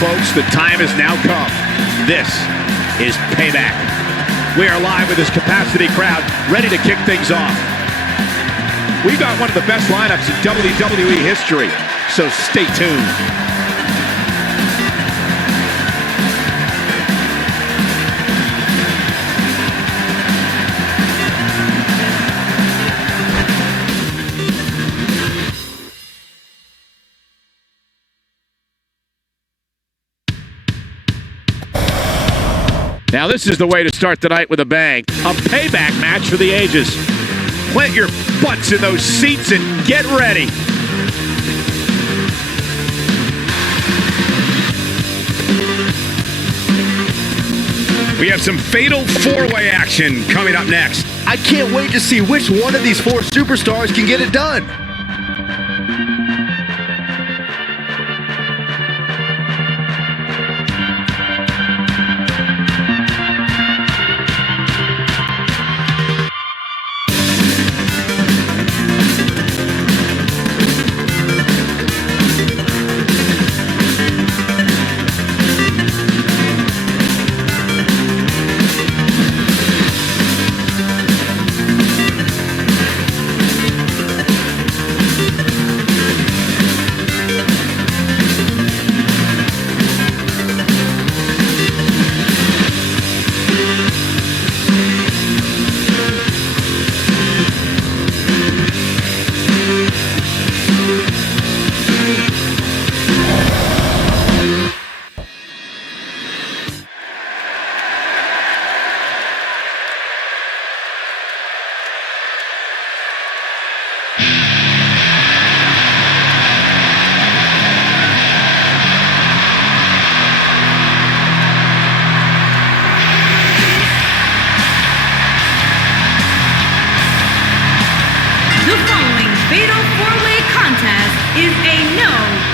folks, the time has now come. This is Payback. We are live with this capacity crowd, ready to kick things off. We got one of the best lineups in WWE history, so stay tuned. Now this is the way to start the night with a bang. A payback match for the ages. Plant your butts in those seats and get ready. We have some fatal four-way action coming up next. I can't wait to see which one of these four superstars can get it done.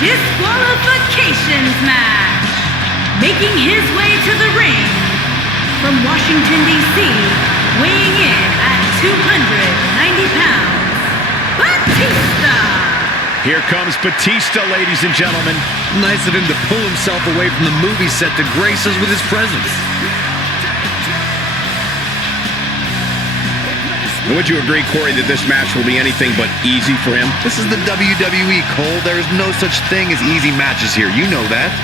Disqualifications match. Making his way to the ring from Washington, D.C., weighing in at 290 pounds, Batista. Here comes Batista, ladies and gentlemen. Nice of him to pull himself away from the movie set to grace us with his presence. And would you agree, Corey, that this match will be anything but easy for him? This is the WWE, Cole. There is no such thing as easy matches here. You know that.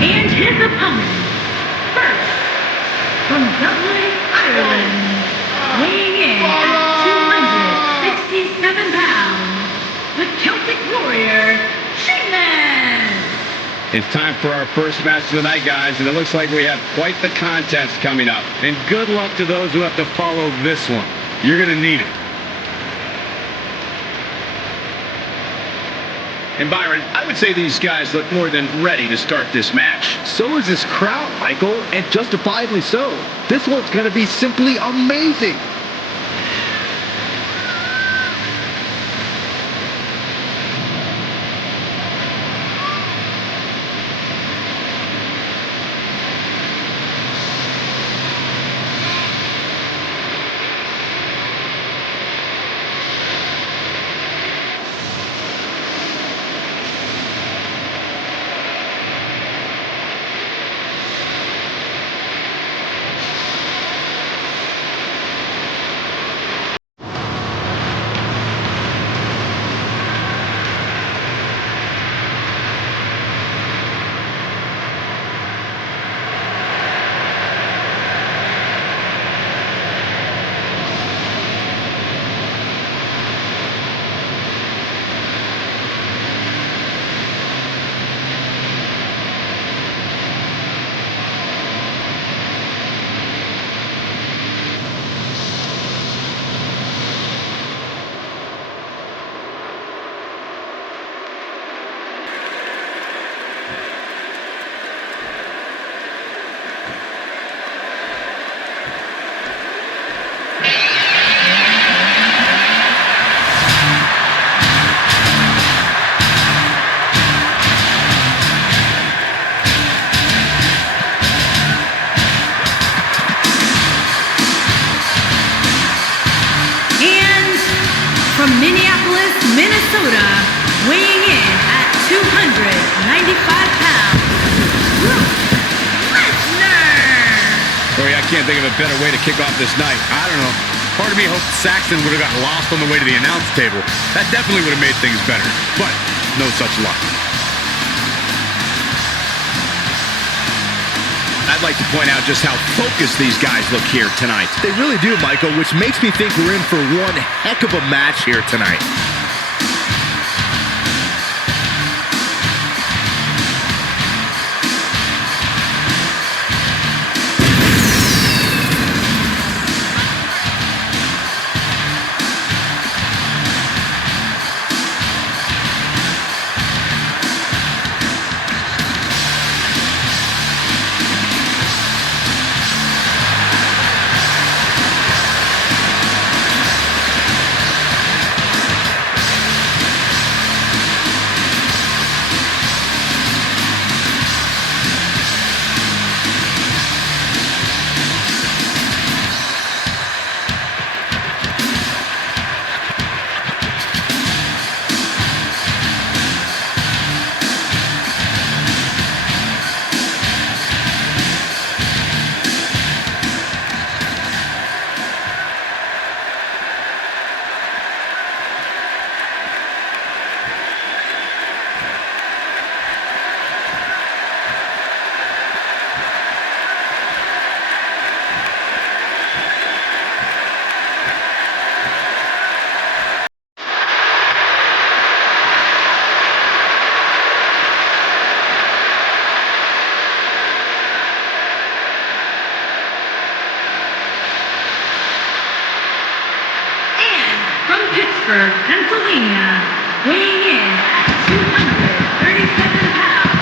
And his opponent, first, from Dublin, Ireland, weighing in at 267 pounds, the Celtic Warrior, SHEAMUS. It's time for our first match of the night, guys, and it looks like we have quite the contest coming up. And good luck to those who have to follow this one. You're going to need it. And Byron, I would say these guys look more than ready to start this match. So is this crowd, Michael, and justifiably so. This one's going to be simply amazing. can't think of a better way to kick off this night. I don't know. Part of me hoped Saxton would have got lost on the way to the announce table. That definitely would have made things better. But no such luck. I'd like to point out just how focused these guys look here tonight. They really do, Michael, which makes me think we're in for one heck of a match here tonight. Pittsburgh, Pennsylvania, weighing in at 237 pounds,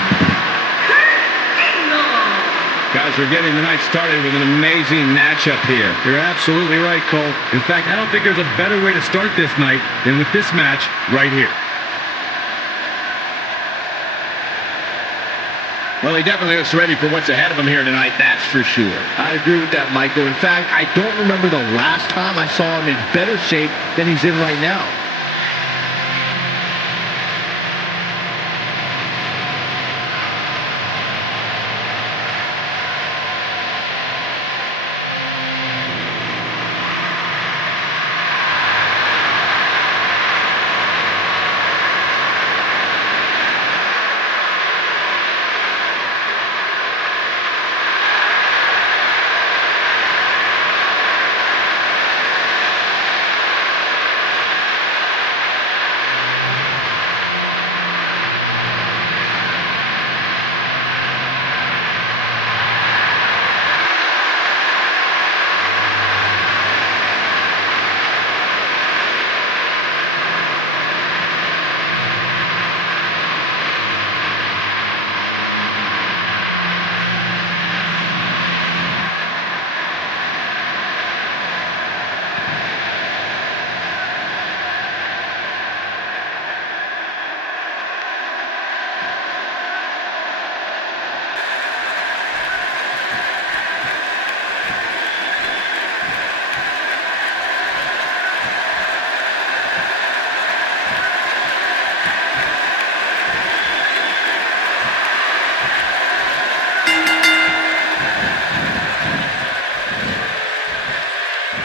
CURT. Guys, we're getting the night started with an amazing matchup here. You're absolutely right, Cole. In fact, I don't think there's a better way to start this night than with this match right here. Well, he definitely looks ready for what's ahead of him here tonight, that's for sure. I agree with that, Michael. In fact, I don't remember the last time I saw him in better shape than he's in right now.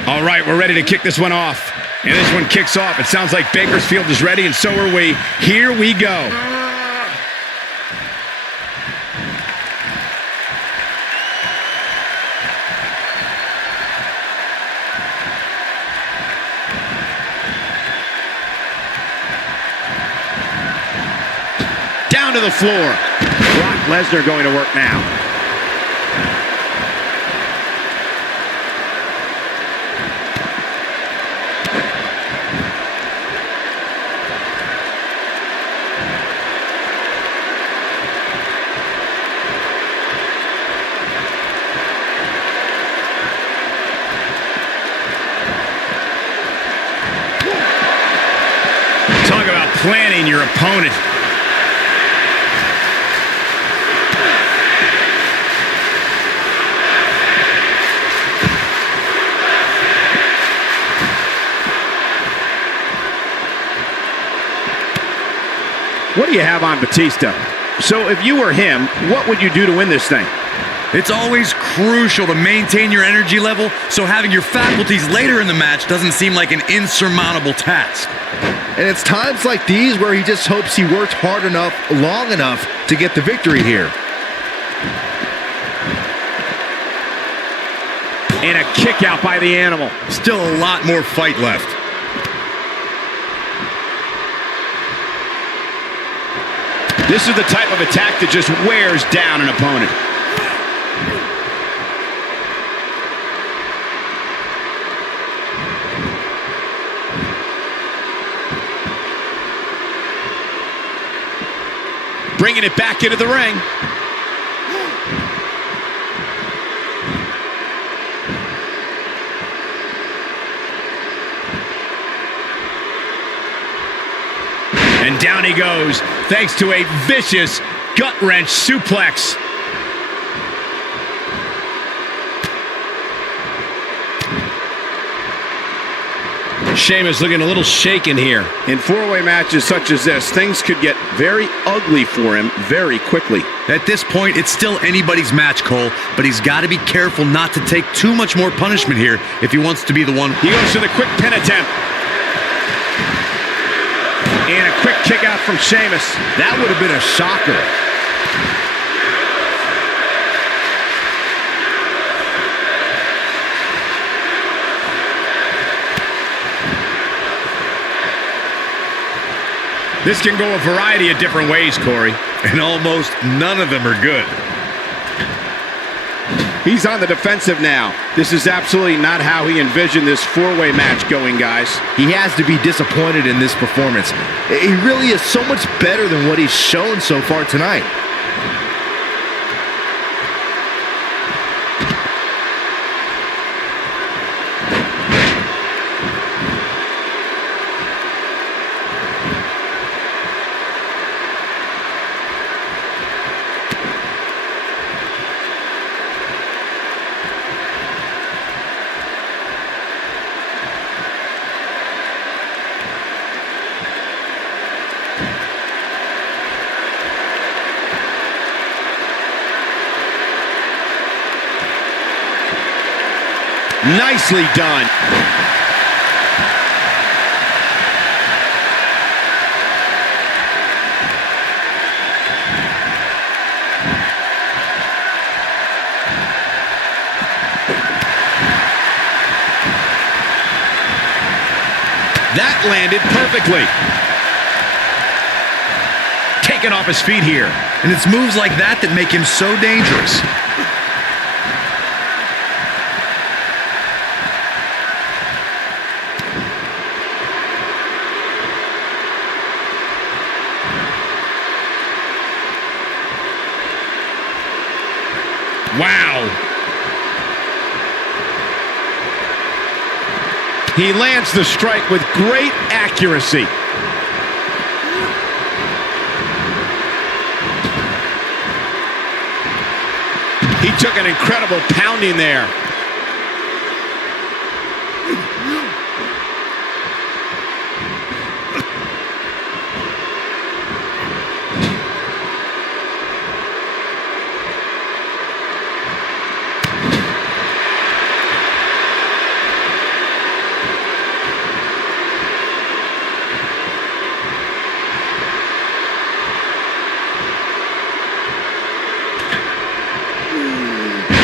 All right, we're ready to kick this one off. And this one kicks off. It sounds like Bakersfield is ready, and so are we. Here we go. Down to the floor. Brock Lesnar going to work now. Talk about planning your opponent. What do you have on Batista? So if you were him, what would you do to win this thing? It's always crucial to maintain your energy level, so having your faculties later in the match doesn't seem like an insurmountable task. And it's times like these where he just hopes he worked hard enough, long enough to get the victory here. And a kick out by the animal. Still a lot more fight left. This is the type of attack that just wears down an opponent. Bringing it back into the ring. And down he goes, thanks to a vicious gut-wrench suplex. Sheamus looking a little shaken here. In four-way matches such as this, things could get very ugly for him very quickly. At this point, it's still anybody's match, Cole, but he's got to be careful not to take too much more punishment here if he wants to be the one. He goes to the quick pin attempt. And a quick kick out from Sheamus. That would have been a shocker. This can go a variety of different ways, Corey. And almost none of them are good. He's on the defensive now. This is absolutely not how he envisioned this four-way match going, guys. He has to be disappointed in this performance. He really is so much better than what he's shown so far tonight. Nicely done. That landed perfectly. Taken off his feet here. And it's moves like that that make him so dangerous. Wow. He lands the strike with great accuracy. He took an incredible pounding there.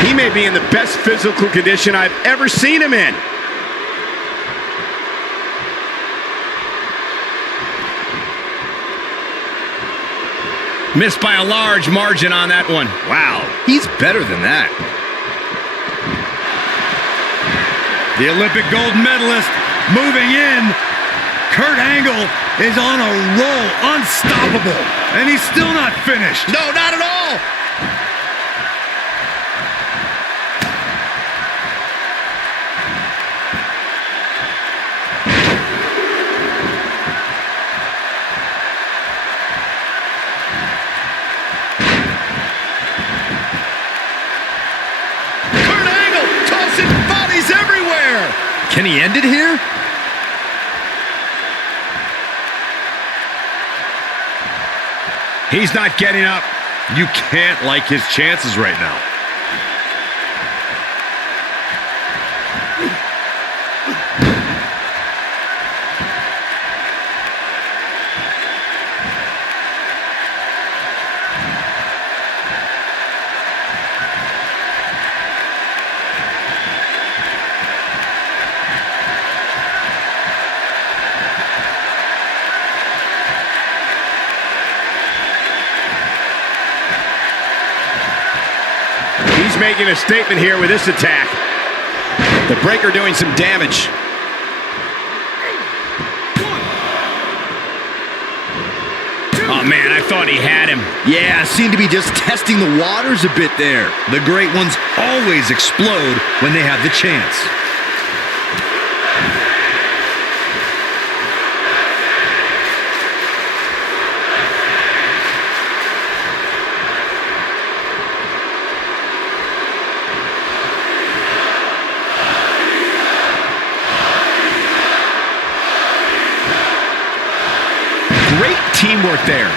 He may be in the best physical condition I've ever seen him in. Missed by a large margin on that one. Wow, he's better than that. The Olympic gold medalist moving in. Kurt Angle is on a roll, unstoppable. And he's still not finished. No, not at all. Can he end it here? He's not getting up. You can't like his chances right now. making a statement here with this attack. The breaker doing some damage. Oh, man, I thought he had him. Yeah, seemed to be just testing the waters a bit there. The great ones always explode when they have the chance. Great teamwork there.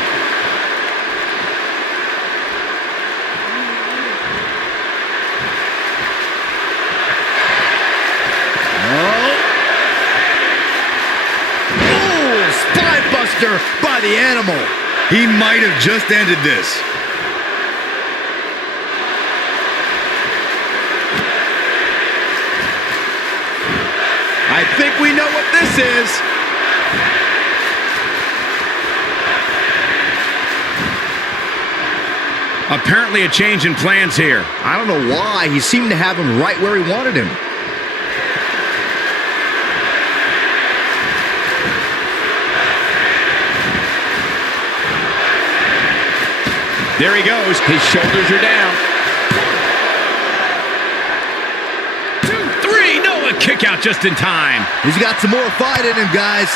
Oh, spine buster by the animal. He might have just ended this. I think we know what this is. Apparently a change in plans here. I don't know why. He seemed to have him right where he wanted him. There he goes. His shoulders are down. 2, 3. No, a kick out just in time. He's got some more fight in him, guys.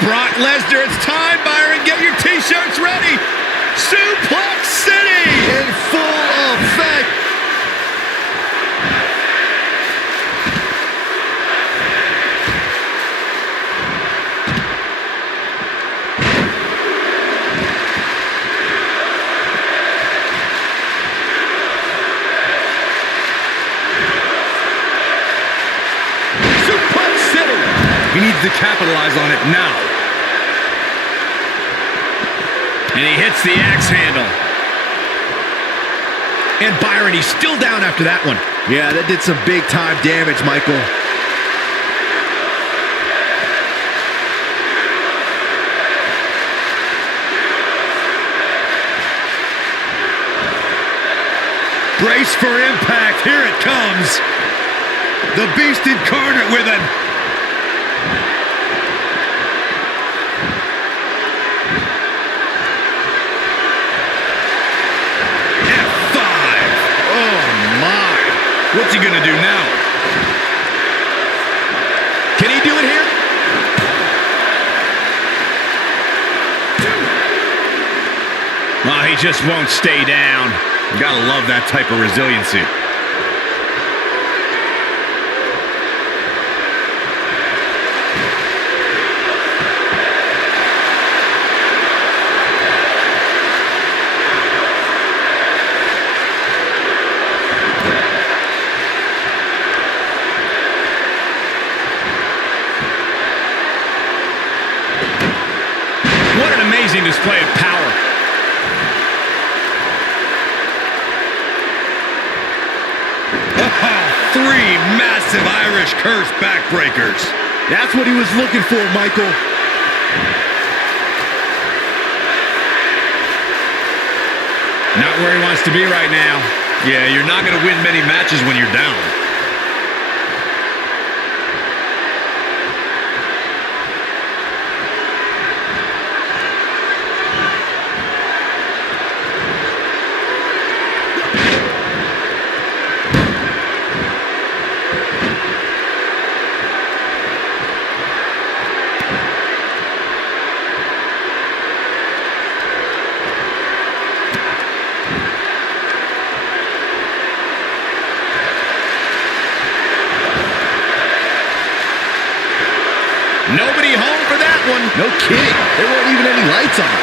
Brock Lesnar, it's time, Byron. Get your t-shirts ready. Suplex City In full effect. Suplex City. He needs to capitalize on it now. And he hits the axe handle. And Byron, he's still down after that one. Yeah, that did some big time damage, Michael. Brace for impact. Here it comes. The Beast incarnate with it. What's he gonna do now? Can he do it here? 2. Oh, he just won't stay down. Gotta love that type of resiliency. What an amazing display of power. Oh, 3 massive Irish curse backbreakers. That's what he was looking for, Michael. Not where he wants to be right now. Yeah, you're not gonna win many matches when you're down. Nobody home for that one. No kidding. There weren't even any lights on.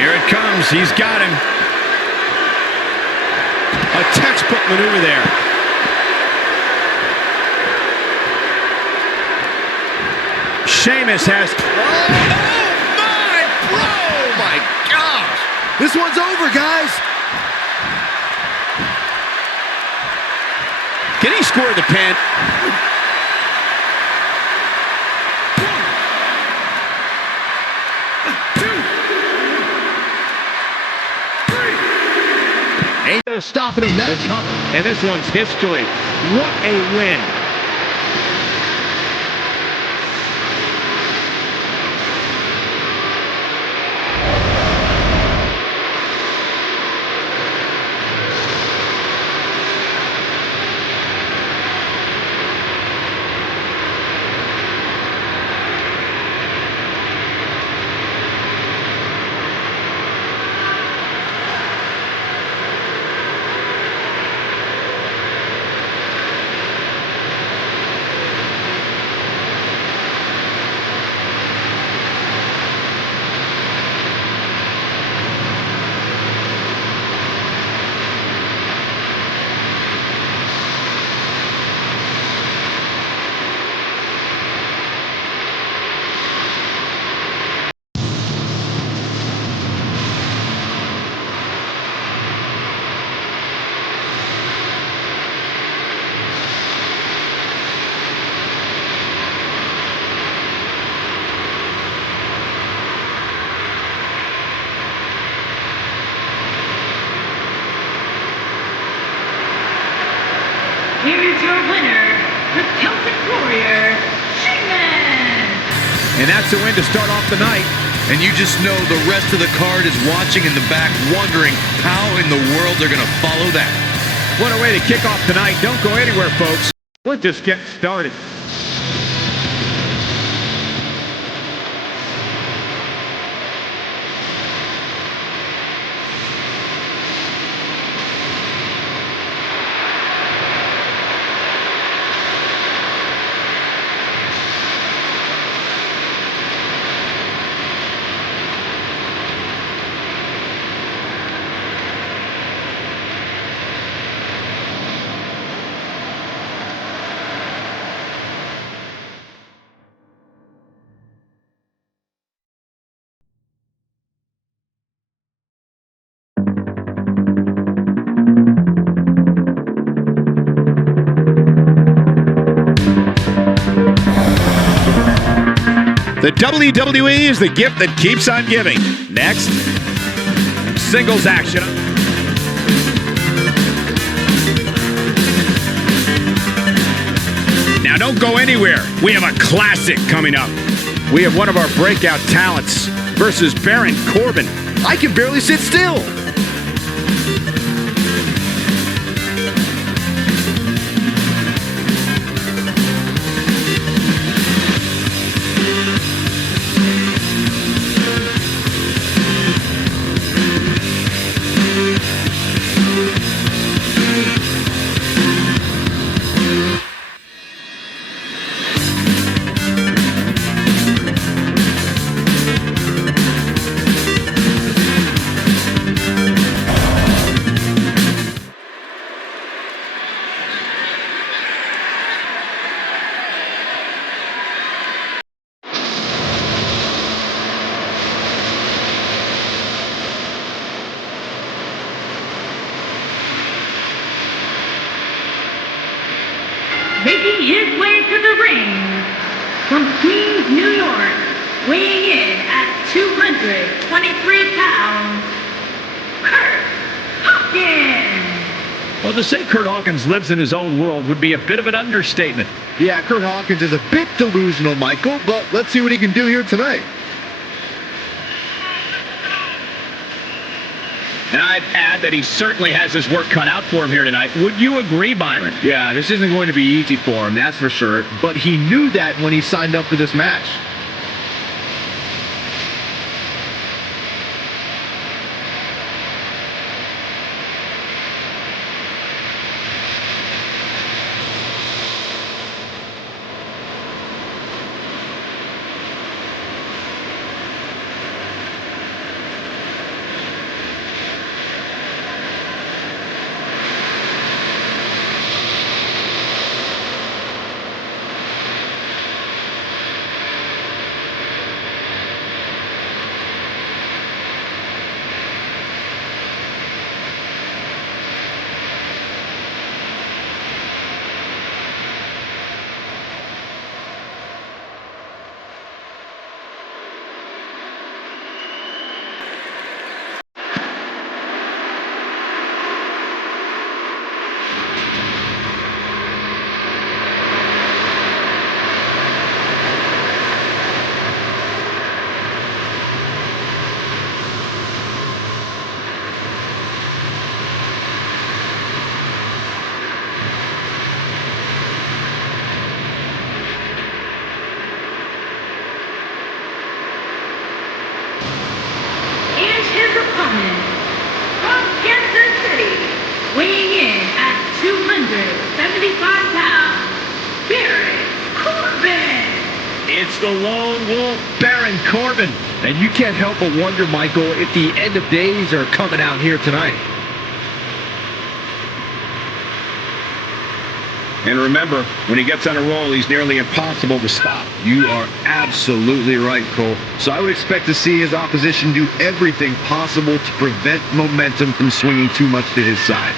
Here it comes. He's got him. A textbook maneuver there. Sheamus has... Oh my gosh. This one's over, guys. Can he score the pin? Ain't stopping him. That's coming. And this one's history. What a win. Here is your winner, the Celtic Warrior, SHEAMUS. And that's the win to start off the night. And you just know the rest of the card is watching in the back, wondering how in the world they're going to follow that. What a way to kick off tonight. Don't go anywhere, folks. Let's just get started. The WWE is the gift that keeps on giving. Next, singles action. Now don't go anywhere. We have a classic coming up. We have one of our breakout talents versus Baron Corbin. I can barely sit still. Making his way to the ring from Queens, New York, weighing in at 223 pounds, CURT HAWKINS. Well, to say Curt Hawkins lives in his own world would be a bit of an understatement. Yeah, Curt Hawkins is a bit delusional, Michael, but let's see what he can do here tonight. And I'd add that he certainly has his work cut out for him here tonight. Would you agree, Byron? Yeah, this isn't going to be easy for him, that's for sure. But he knew that when he signed up for this match. opponent, from Kansas City, weighing in at 275 pounds, Corbin. It's the lone wolf, Baron Corbin. And you can't help but wonder, Michael, if the end of days are coming out here tonight. And remember, when he gets on a roll, he's nearly impossible to stop. You are absolutely right, Cole. So I would expect to see his opposition do everything possible to prevent momentum from swinging too much to his side.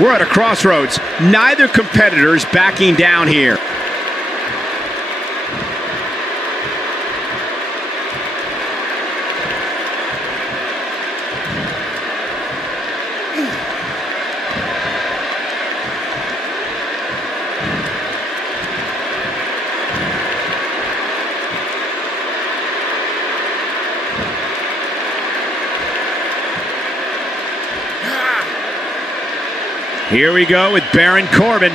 We're at a crossroads. Neither competitor's backing down here. Here we go with Baron Corbin.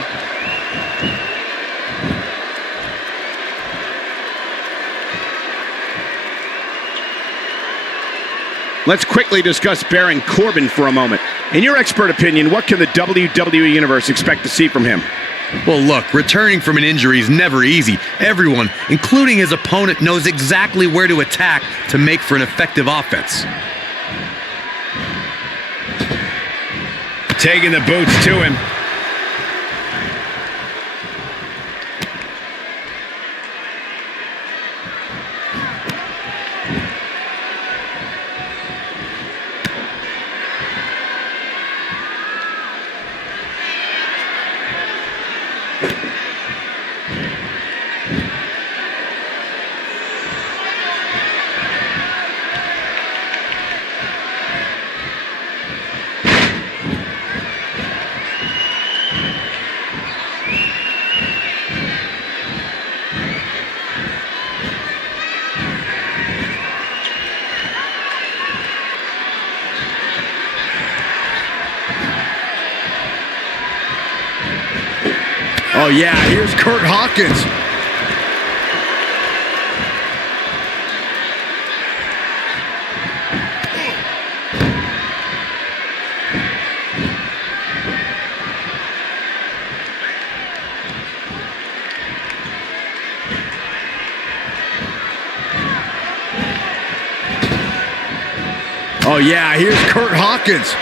Let's quickly discuss Baron Corbin for a moment. In your expert opinion, what can the WWE Universe expect to see from him? Well, look, returning from an injury is never easy. Everyone, including his opponent, knows exactly where to attack to make for an effective offense. Taking the boots to him. Oh yeah, here's Curt Hawkins. Oh yeah, here's Curt Hawkins.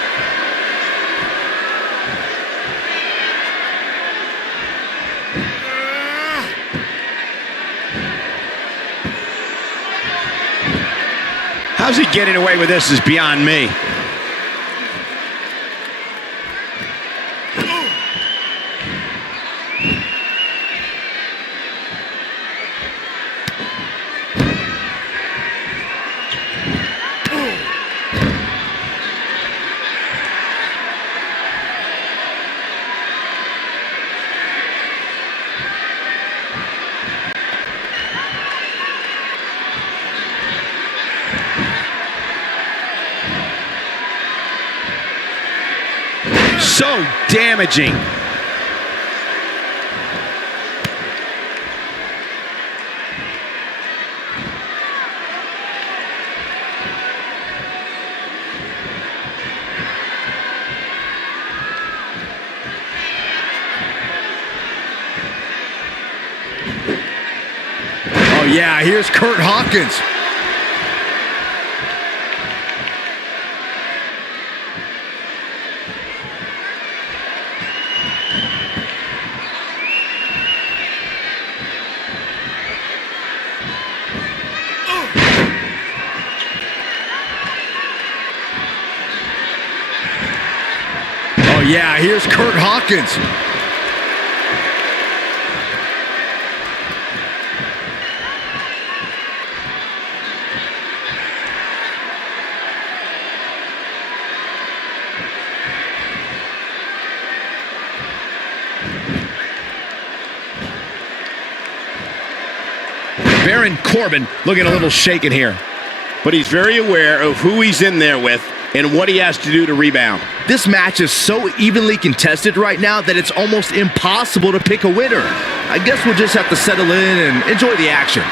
How's he getting away with this is beyond me. So damaging. yeah, here's Curt Hawkins. Oh yeah, here's Curt Hawkins. Baron Corbin looking a little shaken here. But he's very aware of who he's in there with and what he has to do to rebound. This match is so evenly contested right now that it's almost impossible to pick a winner. I guess we'll just have to settle in and enjoy the action.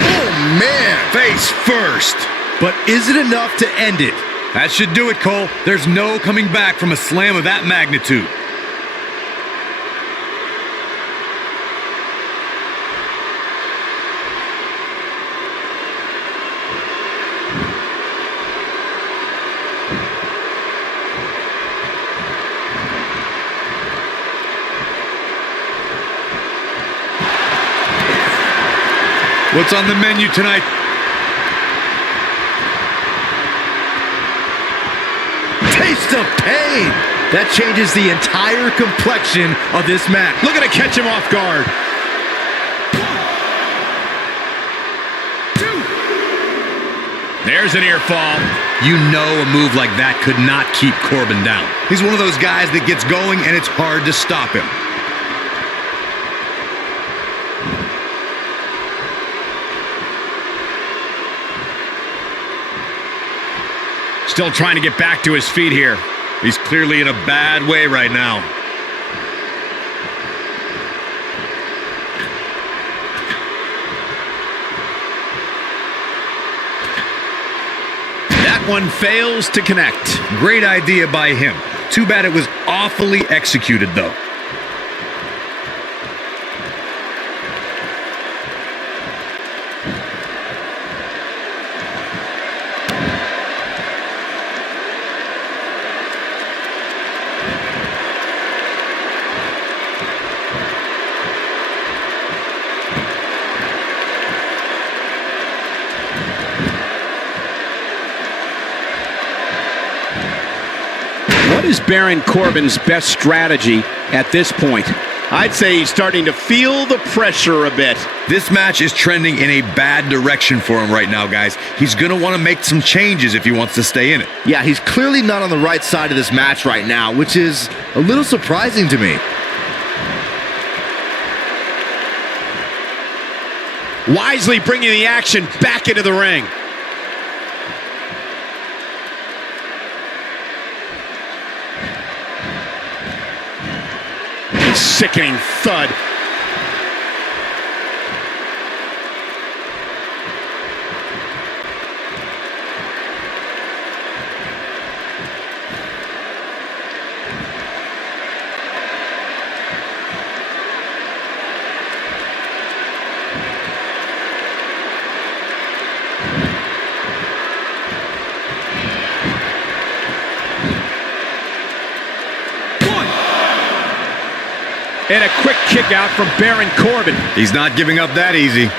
Oh, man. Face first. But is it enough to end it? That should do it, Cole. There's no coming back from a slam of that magnitude. What's on the menu tonight? Taste of pain. That changes the entire complexion of this match. Looking to catch him off guard. 1, 2. There's an ear fall. You know a move like that could not keep Corbin down. He's one of those guys that gets going and it's hard to stop him. Still trying to get back to his feet here. He's clearly in a bad way right now. That one fails to connect. Great idea by him. Too bad it was awfully executed, though. What is Baron Corbin's best strategy at this point? I'd say he's starting to feel the pressure a bit. This match is trending in a bad direction for him right now, guys. He's going to want to make some changes if he wants to stay in it. Yeah, he's clearly not on the right side of this match right now, which is a little surprising to me. Wisely bringing the action back into the ring. Sickening thud. And a quick kick out from Baron Corbin. He's not giving up that easy.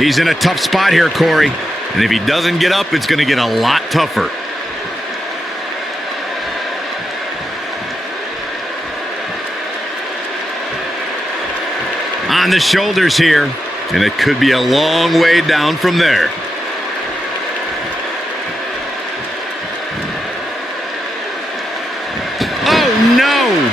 He's in a tough spot here, Corey. And if he doesn't get up, it's going to get a lot tougher. On the shoulders here. And it could be a long way down from there. No!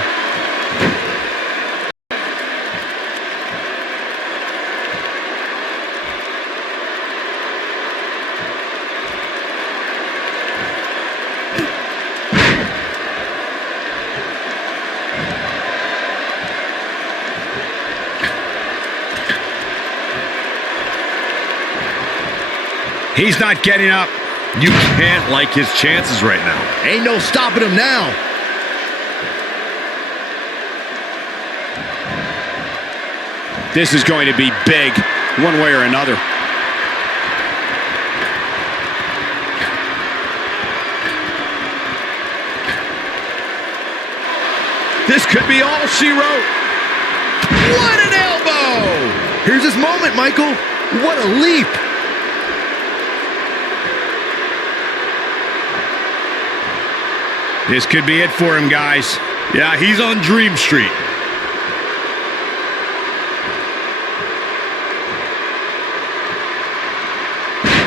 He's not getting up. You can't like his chances right now. Ain't no stopping him now. This is going to be big, one way or another. This could be all she wrote. What an elbow! Here's his moment, Michael. What a leap. This could be it for him, guys. Yeah, he's on Dream Street.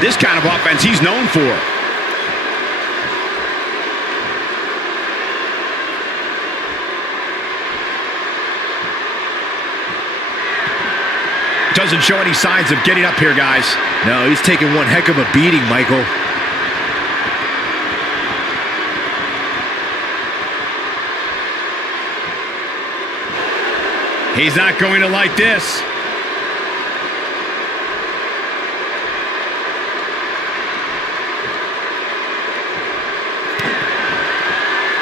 This kind of offense he's known for. Doesn't show any signs of getting up here, guys. No, he's taking one heck of a beating, Michael. He's not going to like this.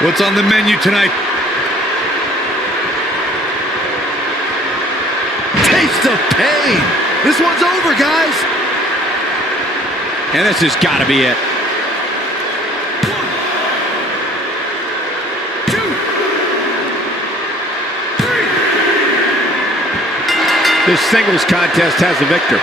What's on the menu tonight? Taste of pain. This one's over, guys. And this has got to be it. 1, 2, 3. This singles contest has a victor.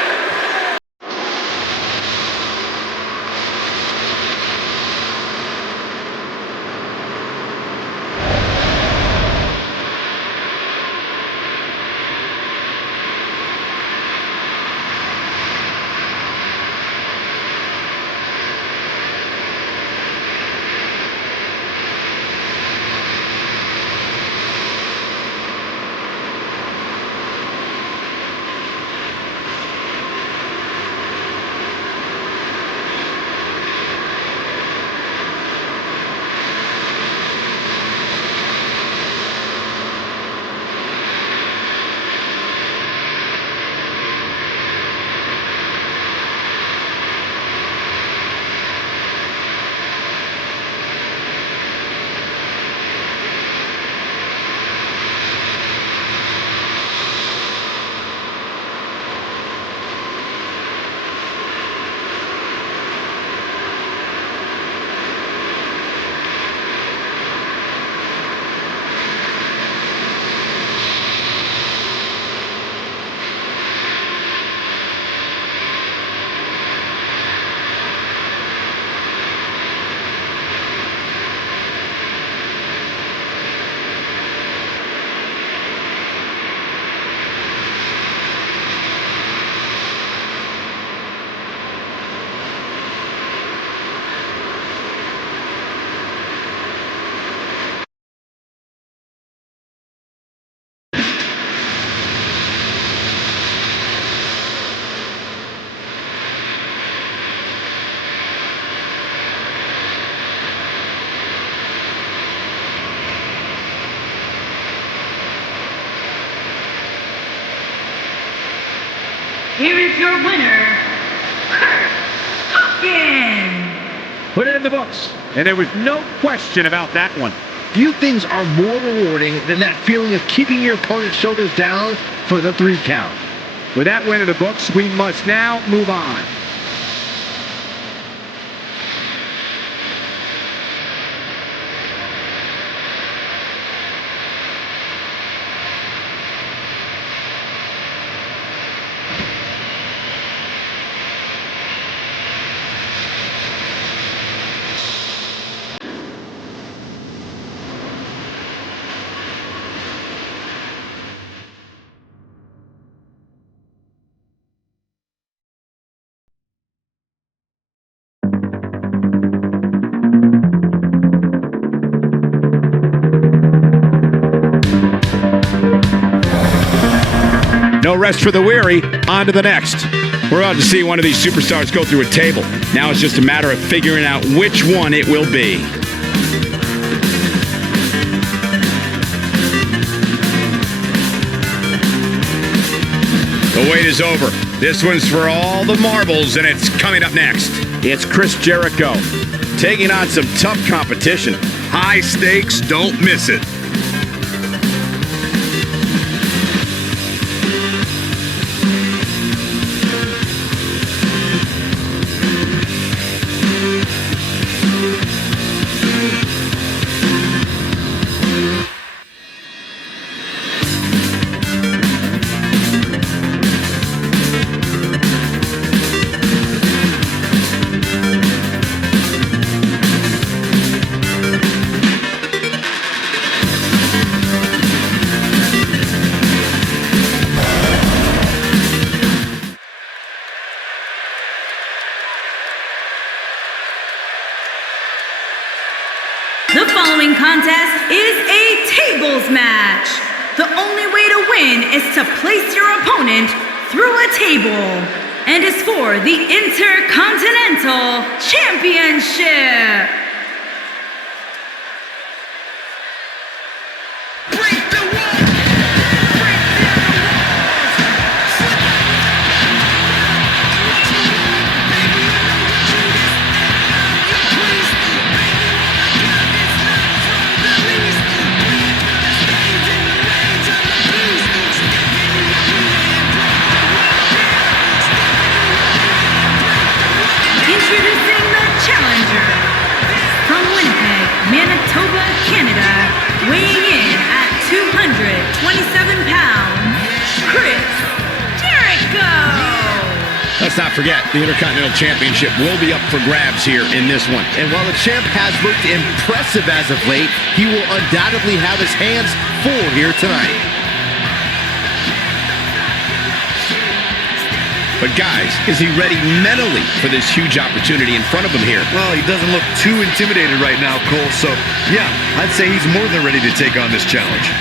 Here is your winner, CURT HAWKINS. Put it in the books. And there was no question about that one. Few things are more rewarding than that feeling of keeping your opponent's shoulders down for the 3 count. With that win in the books, we must now move on. No rest for the weary. On to the next. We're about to see one of these superstars go through a table. Now it's just a matter of figuring out which one it will be. The wait is over. This one's for all the marbles, and it's coming up next. It's Chris Jericho taking on some tough competition. High stakes, don't miss it. The following contest is a tables match. The only way to win is to place your opponent through a table and is for the Intercontinental Championship. Introducing the challenger from Winnipeg, Manitoba, Canada, weighing in at 227 pounds, Chris Jericho. Let's not forget, the Intercontinental Championship will be up for grabs here in this one. And while the champ has looked impressive as of late, he will undoubtedly have his hands full here tonight. But guys, is he ready mentally for this huge opportunity in front of him here? Well, he doesn't look too intimidated right now, Cole, so yeah, I'd say he's more than ready to take on this challenge.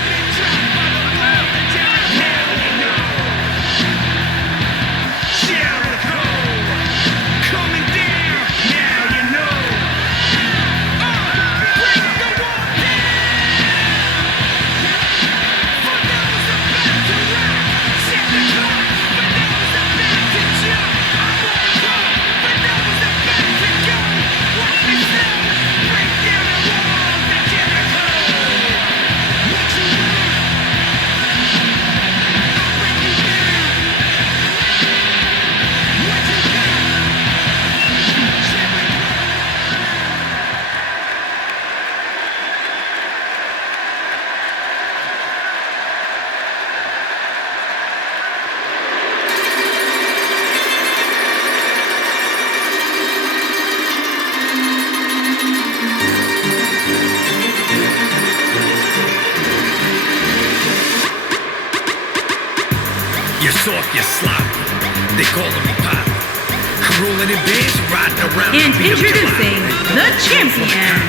You're soft, you're sloppy. They calling me Pop. I'm rolling in bands, riding around. And introducing the champion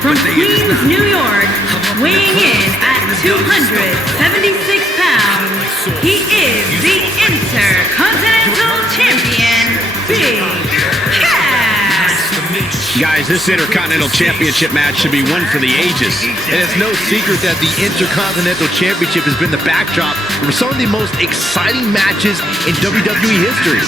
from Queens, New York, weighing in at 276 pounds. He is the Intercontinental Champion, Big Cass. Guys, this Intercontinental Championship match should be one for the ages. And it's no secret that the Intercontinental Championship has been the backdrop for some of the most exciting matches in WWE history.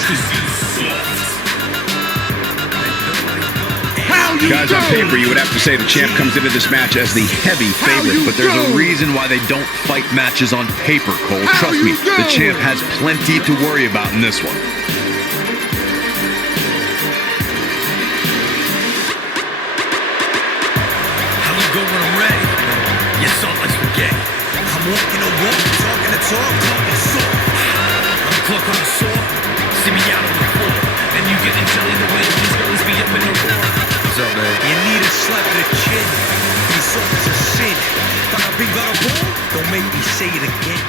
Guys, on paper, you would have to say the champ comes into this match as the heavy favorite, But there's a reason why they don't fight matches on paper, Cole. Trust me, the champ has plenty to worry about in this one. How we go when I'm ready? You sound like spaghetti. I'm walking the walk, talking the talk, talking soft. I'm a clock on the saw. See me out on the floor. And you getting jelly the way these girls be up in the roar. What's up, man? You need a slap to the chin. Be soft as a sin. But I big about a ball, don't make me say it again.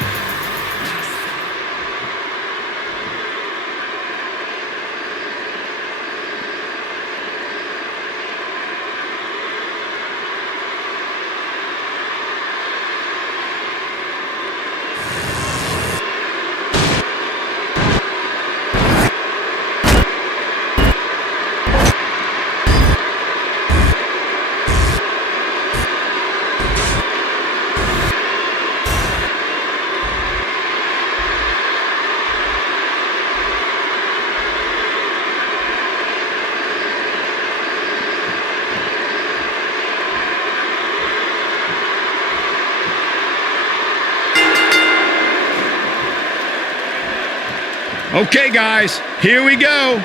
Okay, guys, here we go.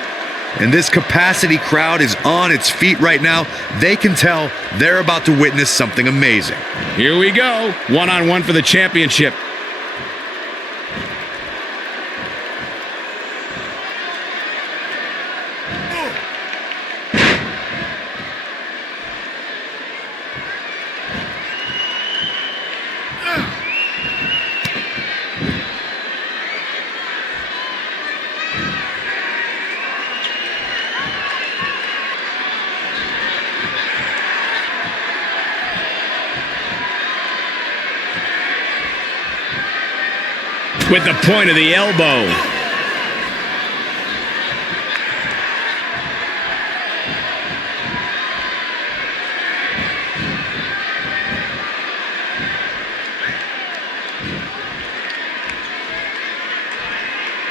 And this capacity crowd is on its feet right now. They can tell they're about to witness something amazing. Here we go. One-on-one for the championship. With the point of the elbow.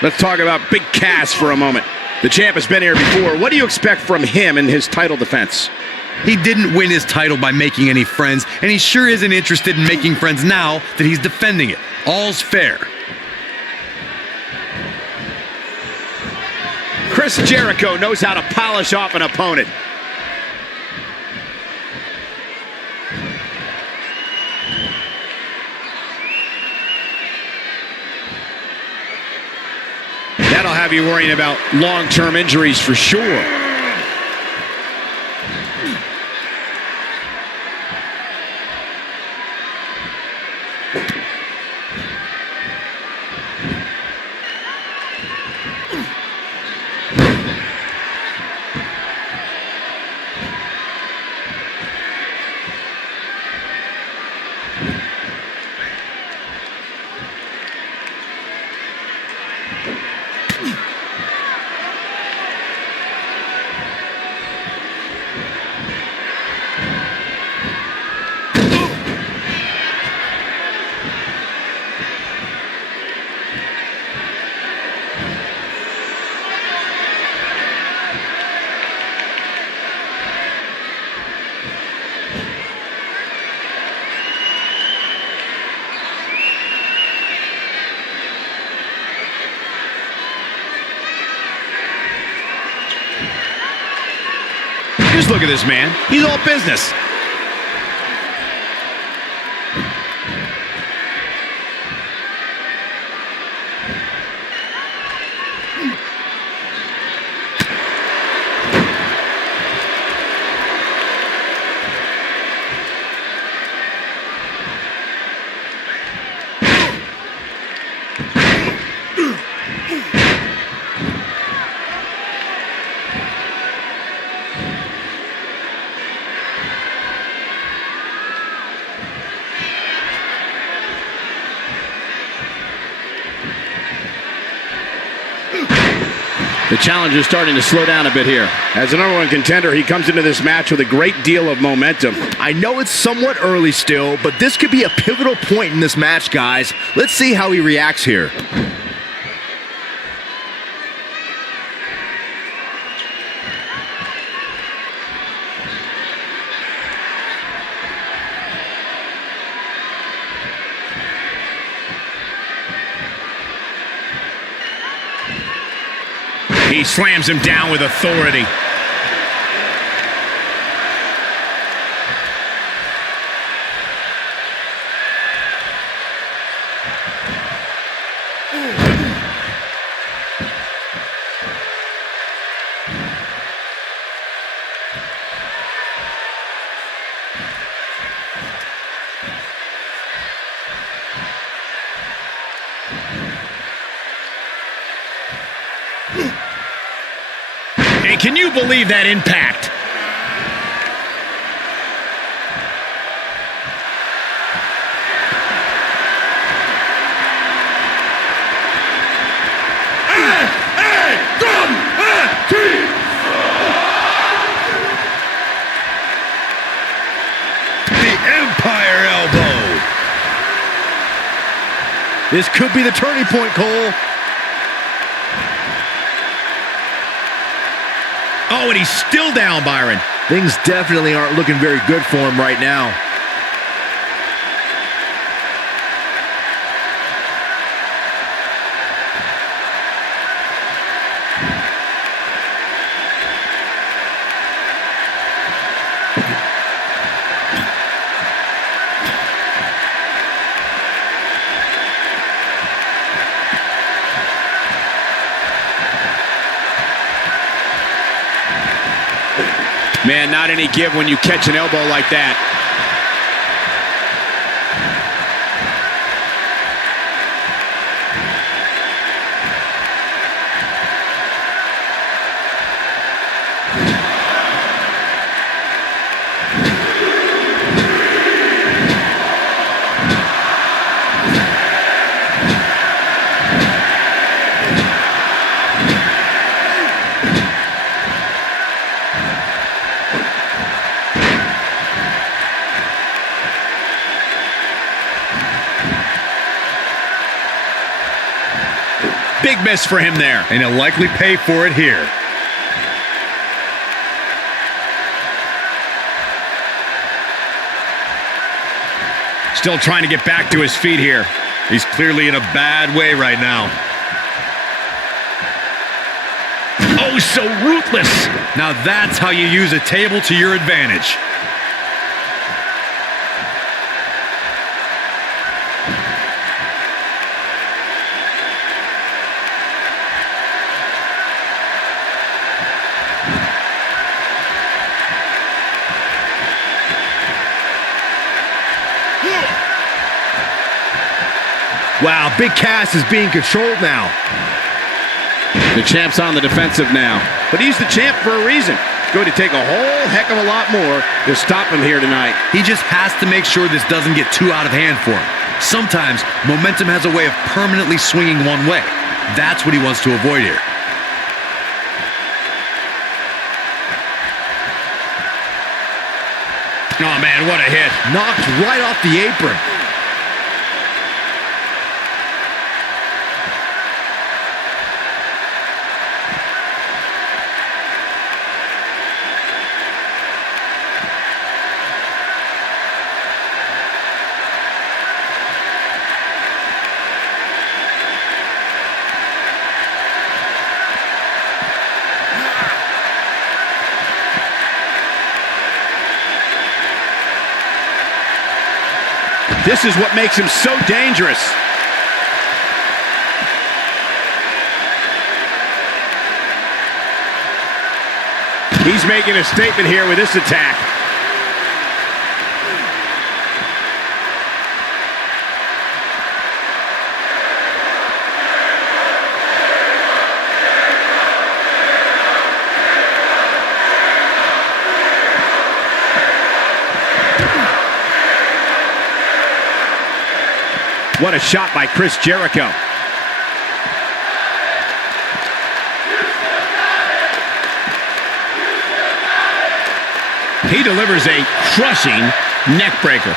Let's talk about Big Cass for a moment. The champ has been here before. What do you expect from him in his title defense? He didn't win his title by making any friends, and he sure isn't interested in making friends now that he's defending it. All's fair. Chris Jericho knows how to polish off an opponent. That'll have you worrying about long-term injuries for sure. Just look at this man. He's all business. The challenger's starting to slow down a bit here. As the #1 contender, he comes into this match with a great deal of momentum. I know it's somewhat early still, but this could be a pivotal point in this match, guys. Let's see how he reacts here. He slams him down with authority. And can you believe that impact? The Empire Elbow. This could be the turning point, Cole. Oh, and he's still down, Byron. Things definitely aren't looking very good for him right now. Man, not any give when you catch an elbow like that. Big miss for him there. And he'll likely pay for it here. Still trying to get back to his feet here. He's clearly in a bad way right now. Oh, so ruthless. Now that's how you use a table to your advantage. Wow, Big Cass is being controlled now. The champ's on the defensive now. But he's the champ for a reason. It's going to take a whole heck of a lot more to stop him here tonight. He just has to make sure this doesn't get too out of hand for him. Sometimes momentum has a way of permanently swinging one way. That's what he wants to avoid here. Oh man, what a hit. Knocked right off the apron. This is what makes him so dangerous. He's making a statement here with this attack. What a shot by Chris Jericho. He delivers a crushing neck breaker.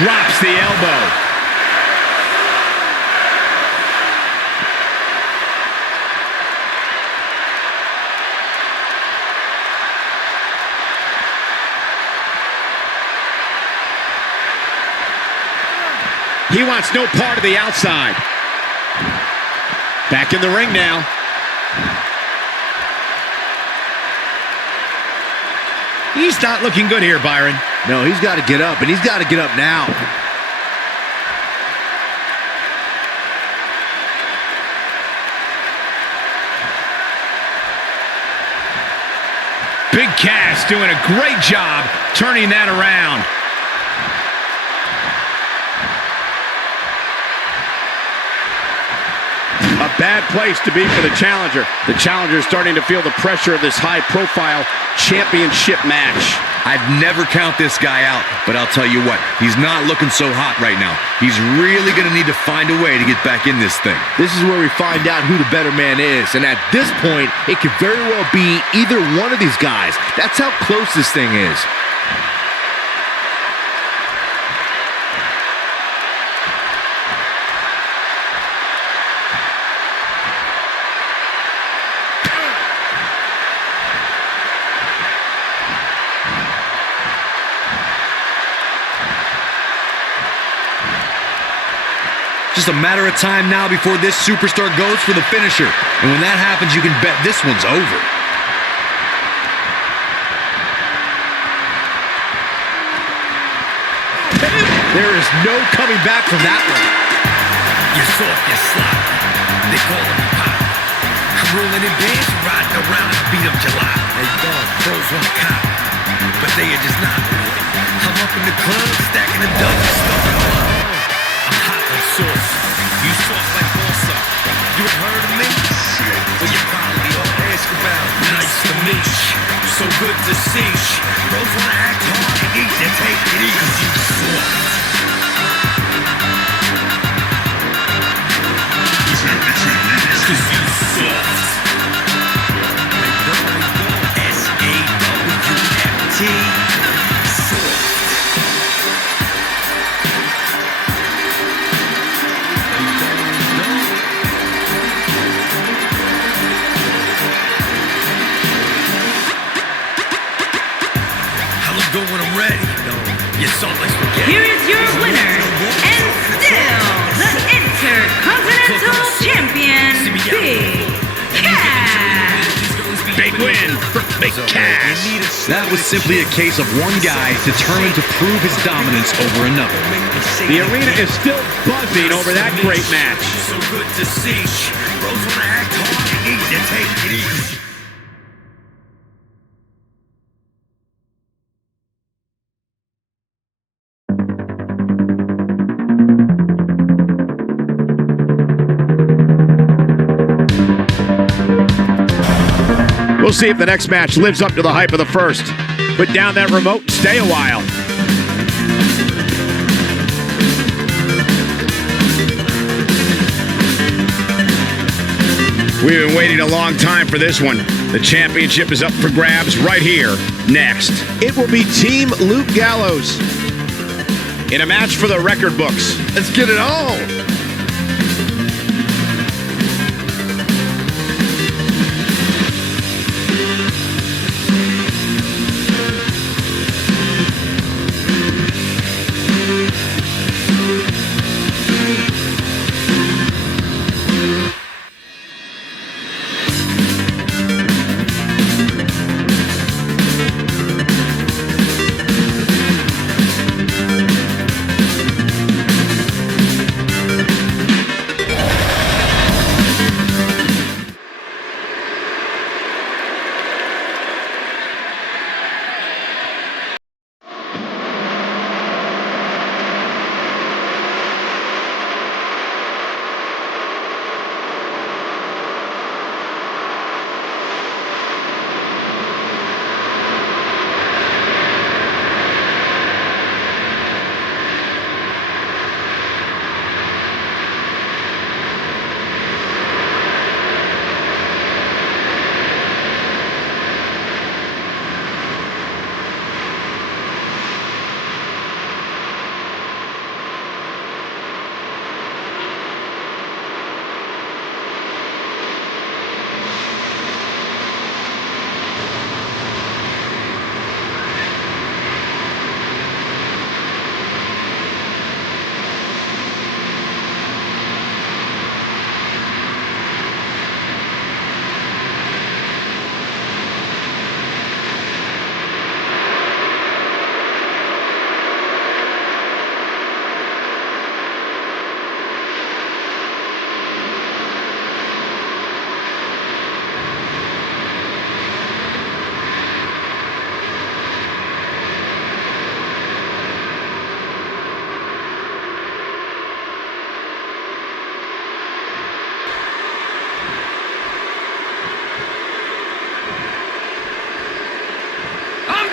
Drops the elbow. He wants no part of the outside. Back in the ring now. He's not looking good here, Byron. No, he's got to get up, and he's got to get up now. Big Cass doing a great job turning that around. A bad place to be for the challenger. The challenger is starting to feel the pressure of this high-profile championship match. I'd never count this guy out, but I'll tell you what, he's not looking so hot right now. He's really going to need to find a way to get back in this thing. This is where we find out who the better man is, and at this point, it could very well be either one of these guys. That's how close this thing is. Just a matter of time now before this superstar goes for the finisher. And when that happens, you can bet this one's over. There is no coming back from that one. You're soft, you're sloppy. They calling me pop. I'm rolling in bands, riding around, I beat up July. Hey, dog, bros want cop, but they are just not with it. I'm up in the club, stacking the dubs, stuffing them up. I'm hot like sauce. You soft like balsa. You ain't heard of me? Well, you probably all ask about. Nice to meet you. So good to see you. Bros wanna act hard and eat, then take it easy. You soft. Cause you soft. S-A-W-F-T. Soft. I look good when I'm ready. You're soft like spaghetti. Here is your winner, and still the Intercontinental Champion, Big Cass. Big win for Big Cass. That was simply a case of one guy determined to prove his dominance over another. The arena is still buzzing over that great match. So good to see. Bros wanna act hard and eat, then take it easy. We'll see if the next match lives up to the hype of the first. Put down that remote and stay a while. We've been waiting a long time for this one. The championship is up for grabs right here, next. It will be Team Luke Gallows in a match for the record books. Let's get it on.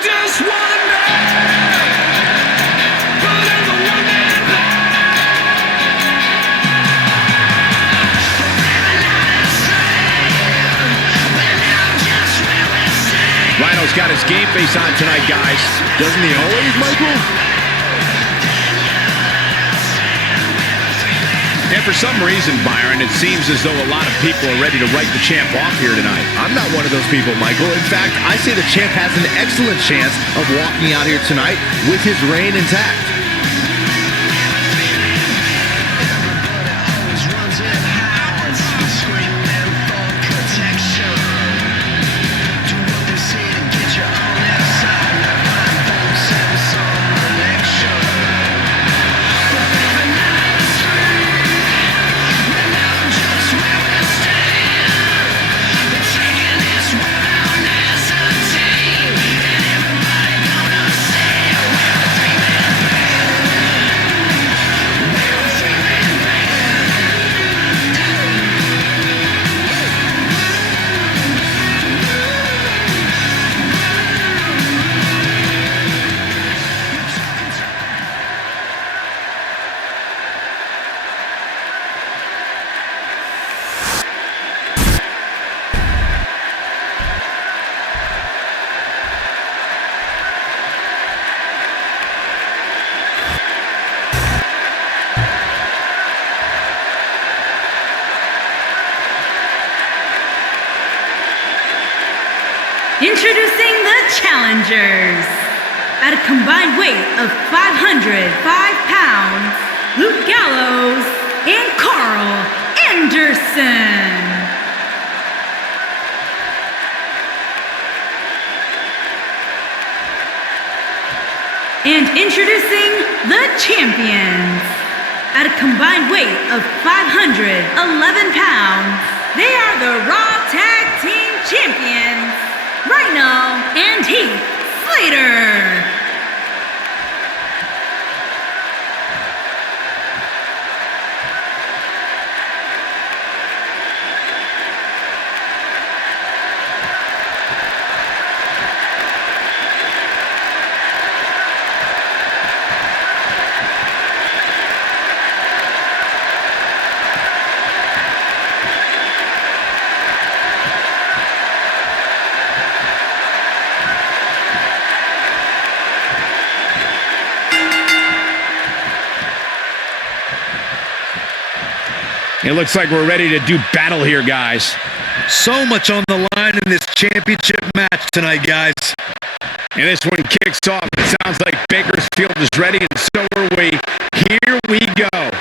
Just one man, but I'm the one man Rhino's got his game face on tonight, guys. Doesn't he always, Michael? And for some reason, Byron, it seems as though a lot of people are ready to write the champ off here tonight. I'm not one of those people, Michael. In fact, I say the champ has an excellent chance of walking out here tonight with his reign intact. Introducing the challengers. At a combined weight of 505 pounds, Luke Gallows and Karl Anderson. And introducing the champions. At a combined weight of 511 pounds, they are the Raw Tag Team Champions, RHYNO and HEATH SLATER. It looks like we're ready to do battle here, guys. So much on the line in this championship match tonight, guys. And this one kicks off. It sounds like Bakersfield is ready, and so are we. Here we go.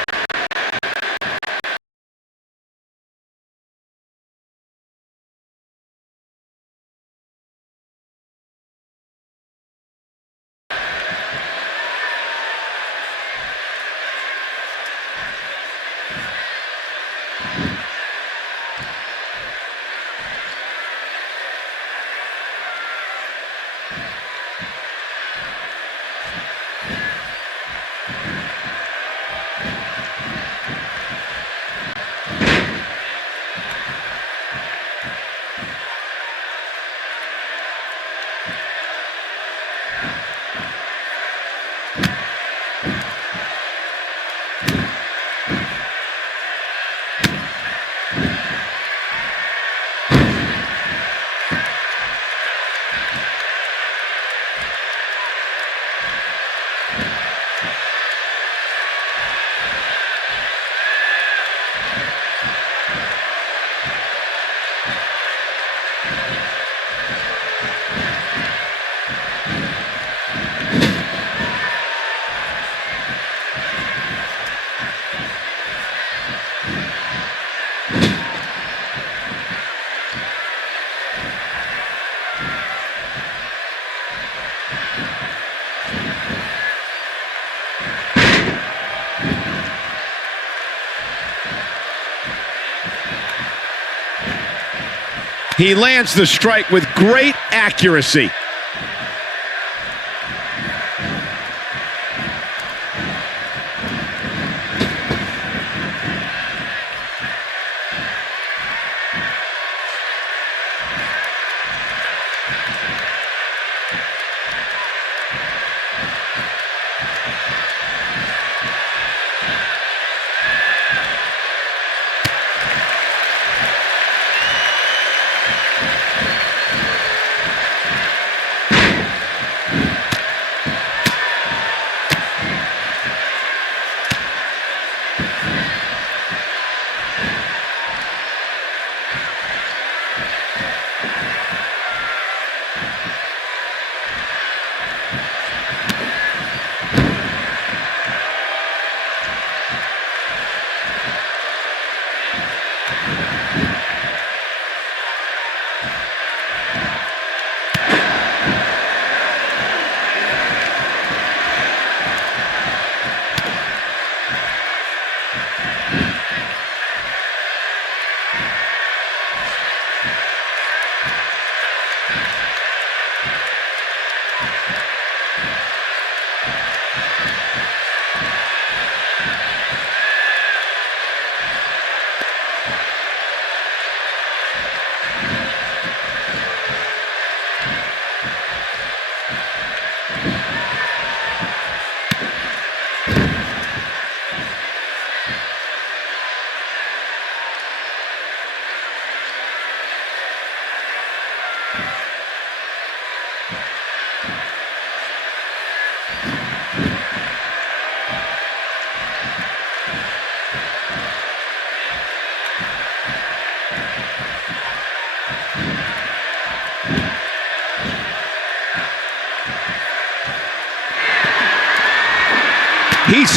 He lands the strike with great accuracy.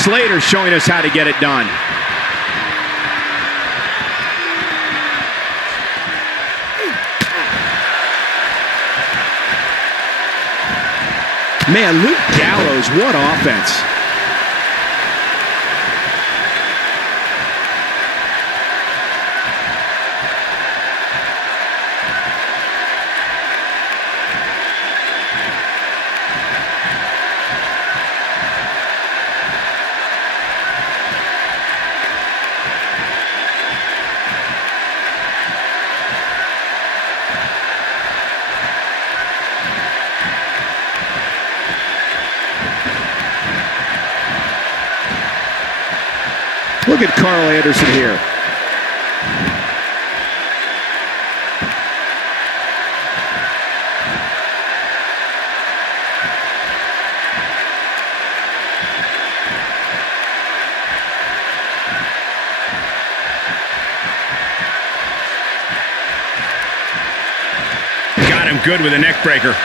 Slater showing us how to get it done. Man, Luke Gallows, what offense. Look at Karl Anderson here. Got him good with a neck breaker.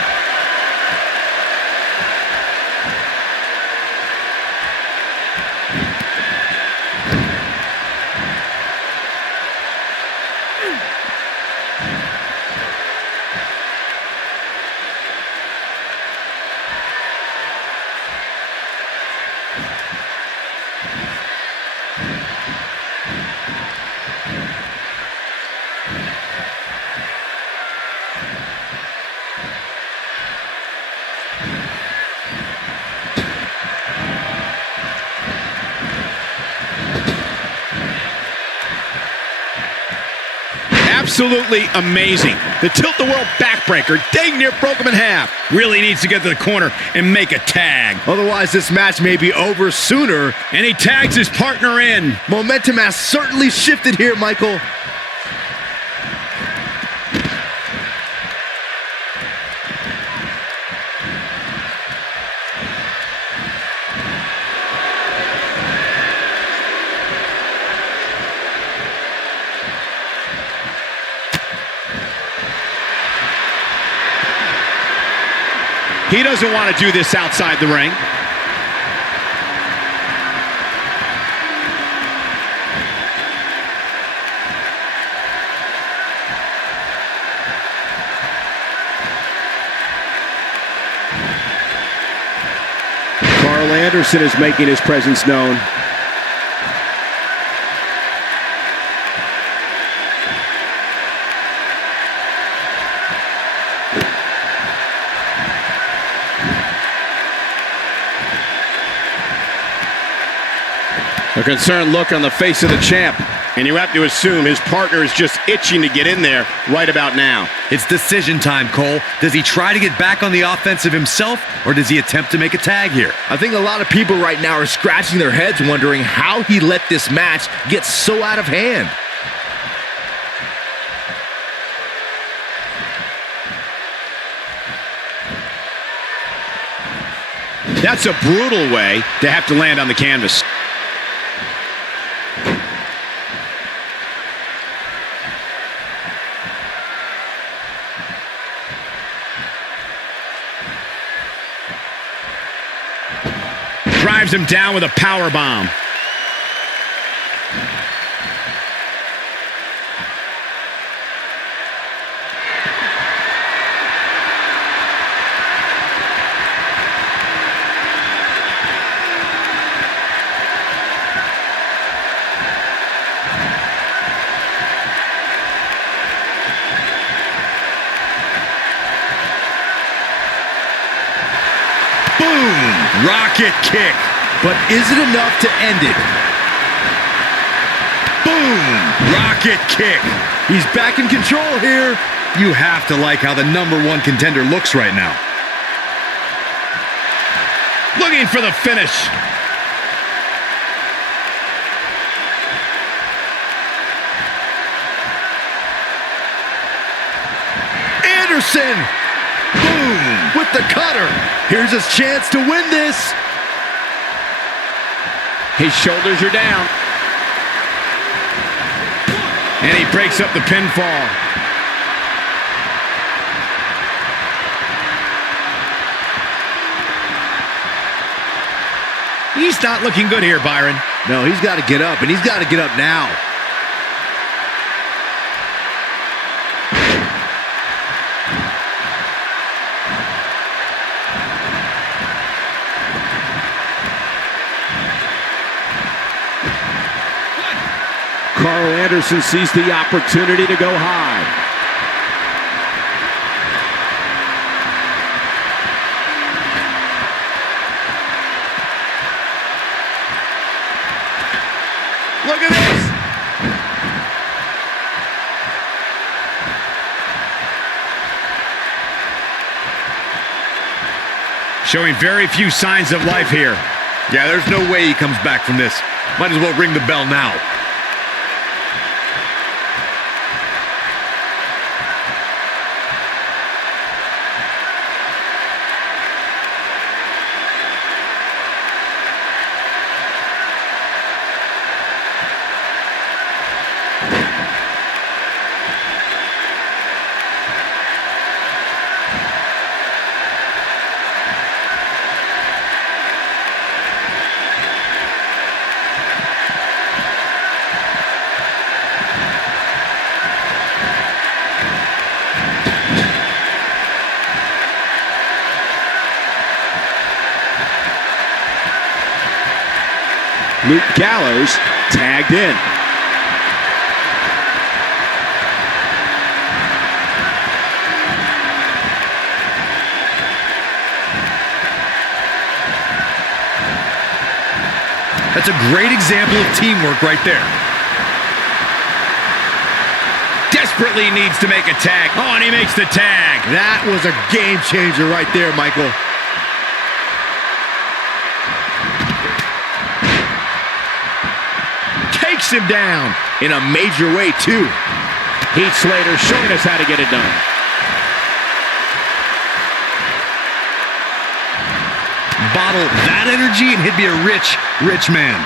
Absolutely amazing. The tilt-the-world backbreaker dang near broke him in half. Really needs to get to the corner and make a tag. Otherwise, this match may be over sooner. And he tags his partner in. Momentum has certainly shifted here, Michael. He doesn't want to do this outside the ring. Karl Anderson is making his presence known. A concerned look on the face of the champ. And you have to assume his partner is just itching to get in there right about now. It's decision time, Cole. Does he try to get back on the offensive himself, or does he attempt to make a tag here? I think a lot of people right now are scratching their heads wondering how he let this match get so out of hand. That's a brutal way to have to land on the canvas. Drives him down with a power bomb. Boom! Rocket kick. But is it enough to end it? Boom! Rocket kick. He's back in control here. You have to like how the #1 contender looks right now. Looking for the finish. Anderson! Boom! With the cutter. Here's his chance to win this. His shoulders are down. And he breaks up the pinfall. He's not looking good here, Byron. No, he's got to get up, and he's got to get up now. Karl Anderson sees the opportunity to go high. Look at this! Showing very few signs of life here. Yeah, there's no way he comes back from this. Might as well ring the bell now. Gallows tagged in. That's a great example of teamwork right there. Desperately needs to make a tag. Oh, and he makes the tag. That was a game changer right there, Michael. Takes him down in a major way, too. Heath Slater showing us how to get it done. Bottle that energy and he'd be a rich, rich man.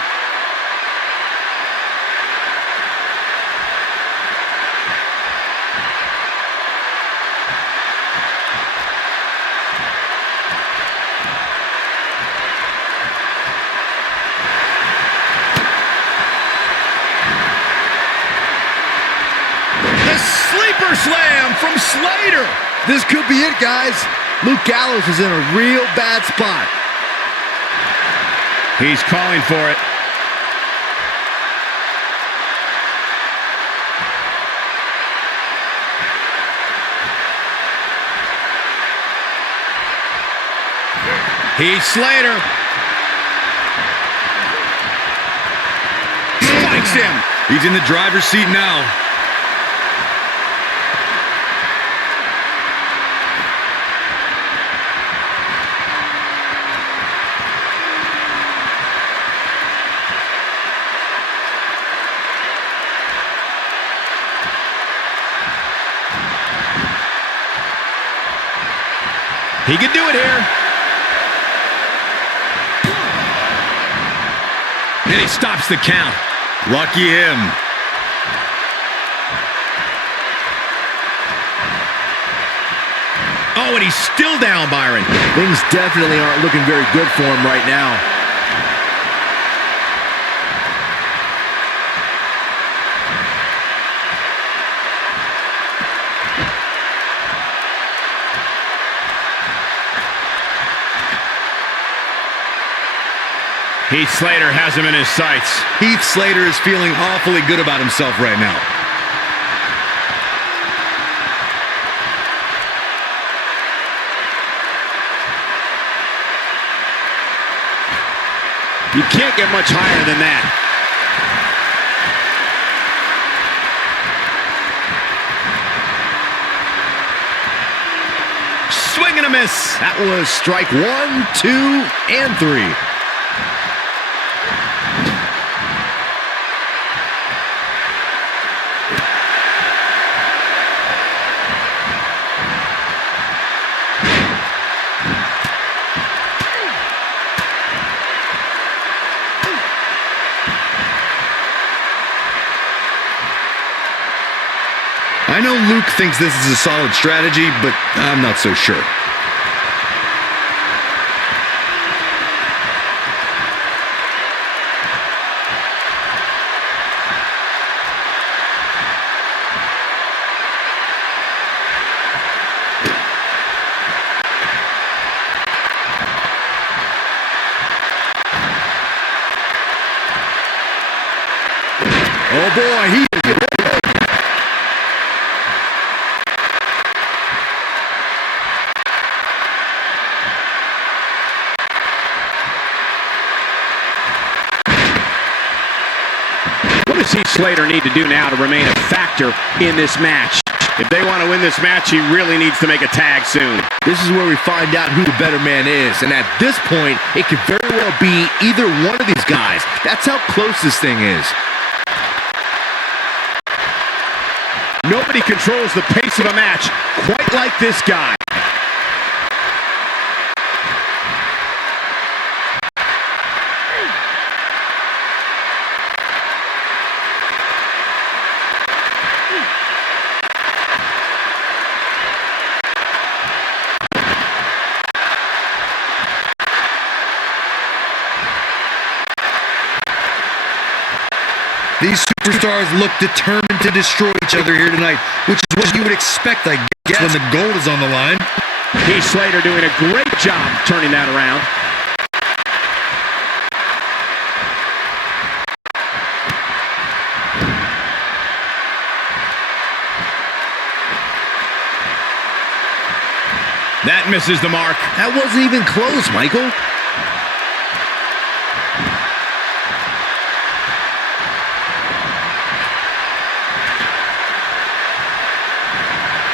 The sleeper slam from Slater. This could be it, guys. Luke Gallows is in a real bad spot. He's calling for it. Heath Slater spikes him. He's in the driver's seat now. He can do it here. And he stops the count. Lucky him. Oh, and he's still down, Byron. Things definitely aren't looking very good for him right now. Heath Slater has him in his sights. Heath Slater is feeling awfully good about himself right now. You can't get much higher than that. Swing and a miss. That was strike 1, 2, and 3. I know Luke thinks this is a solid strategy, but I'm not so sure. Oh boy, he is. What does Heath Slater need to do now to remain a factor in this match? If they want to win this match, he really needs to make a tag soon. This is where we find out who the better man is. And at this point, it could very well be either one of these guys. That's how close this thing is. Nobody controls the pace of a match quite like this guy. These superstars look determined to destroy each other here tonight, which is what you would expect, I guess, when the gold is on the line. Heath Slater doing a great job turning that around. That misses the mark. That wasn't even close, Michael.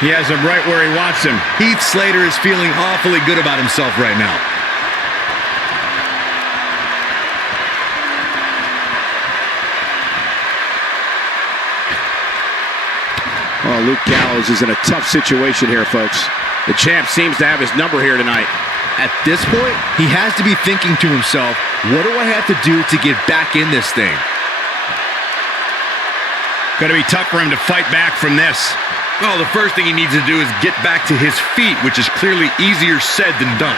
He has him right where he wants him. Heath Slater is feeling awfully good about himself right now. Oh, Luke Gallows is in a tough situation here, folks. The champ seems to have his number here tonight. At this point, he has to be thinking to himself, what do I have to do to get back in this thing? Going to be tough for him to fight back from this. Well, the first thing he needs to do is get back to his feet, which is clearly easier said than done.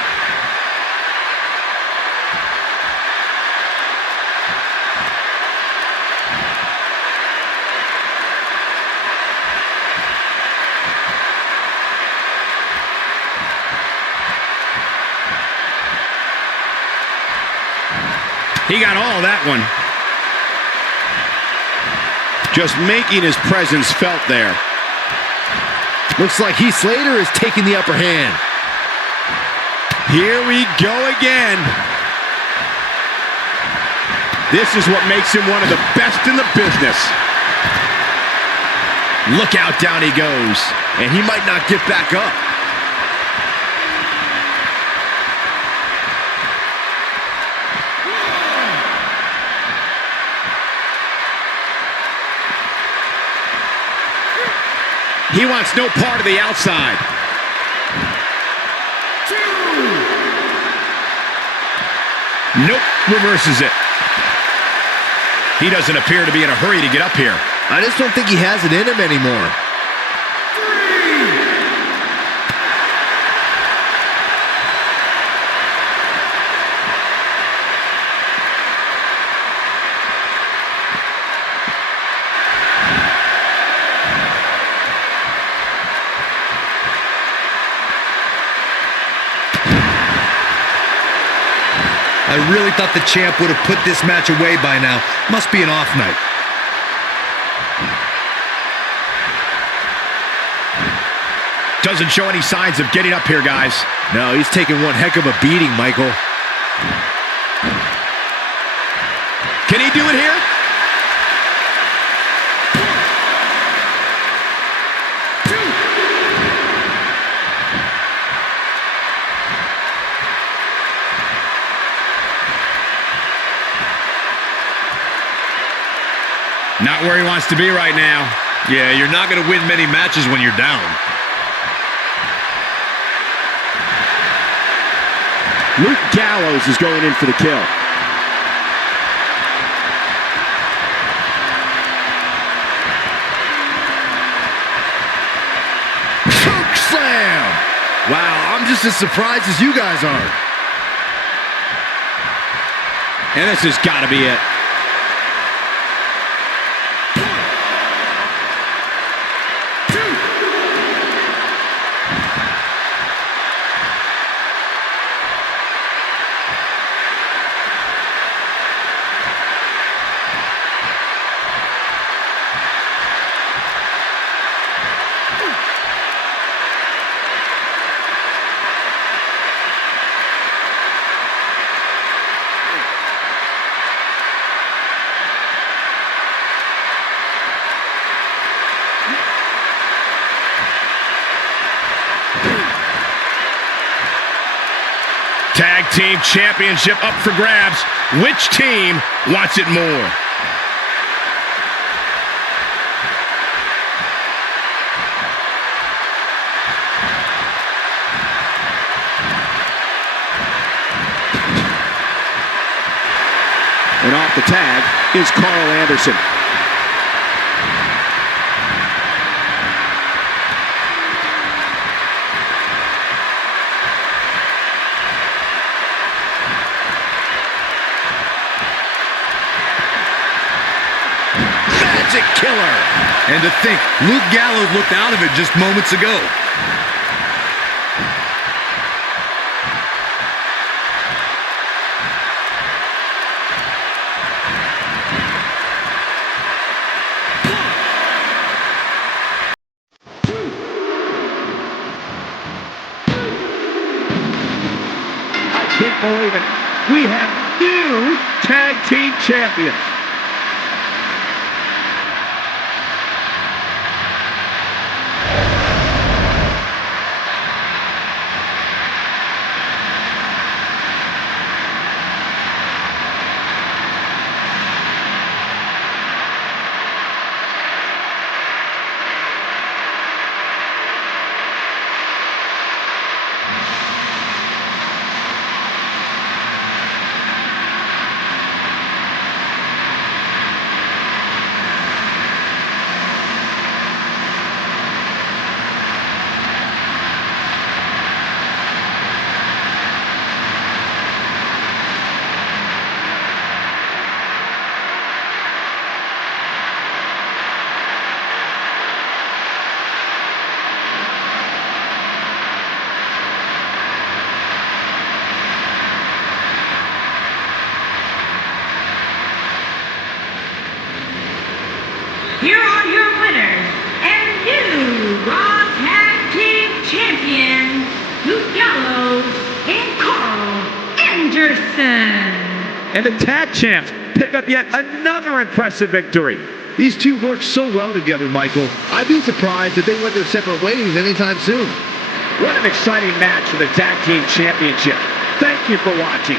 He got all of that one. Just making his presence felt there. Looks like Heath Slater is taking the upper hand. Here we go again. This is what makes him one of the best in the business. Look out, down he goes. And he might not get back up. He wants no part of the outside. Nope, reverses it. He doesn't appear to be in a hurry to get up here. I just don't think he has it in him anymore. I really thought the champ would have put this match away by now. Must be an off night. Doesn't show any signs of getting up here, guys. No, he's taking one heck of a beating, Michael. Can he do it here? Not where he wants to be right now. Yeah, you're not going to win many matches when you're down. Luke Gallows is going in for the kill. Choke slam! Wow, I'm just as surprised as you guys are. And this has got to be it. Team Championship up for grabs. Which team wants it more? And off the tag is Karl Anderson. Magic killer. And to think, Luke Gallows looked out of it just moments ago. Can't believe it. We have new tag team champions. Here are your winners and new Raw Tag Team Champions, Luke Gallows and Karl Anderson. And the tag champs pick up yet another impressive victory. These two work so well together, Michael. I'd be surprised if they went their separate ways anytime soon. What an exciting match for the Tag Team Championship. Thank you for watching.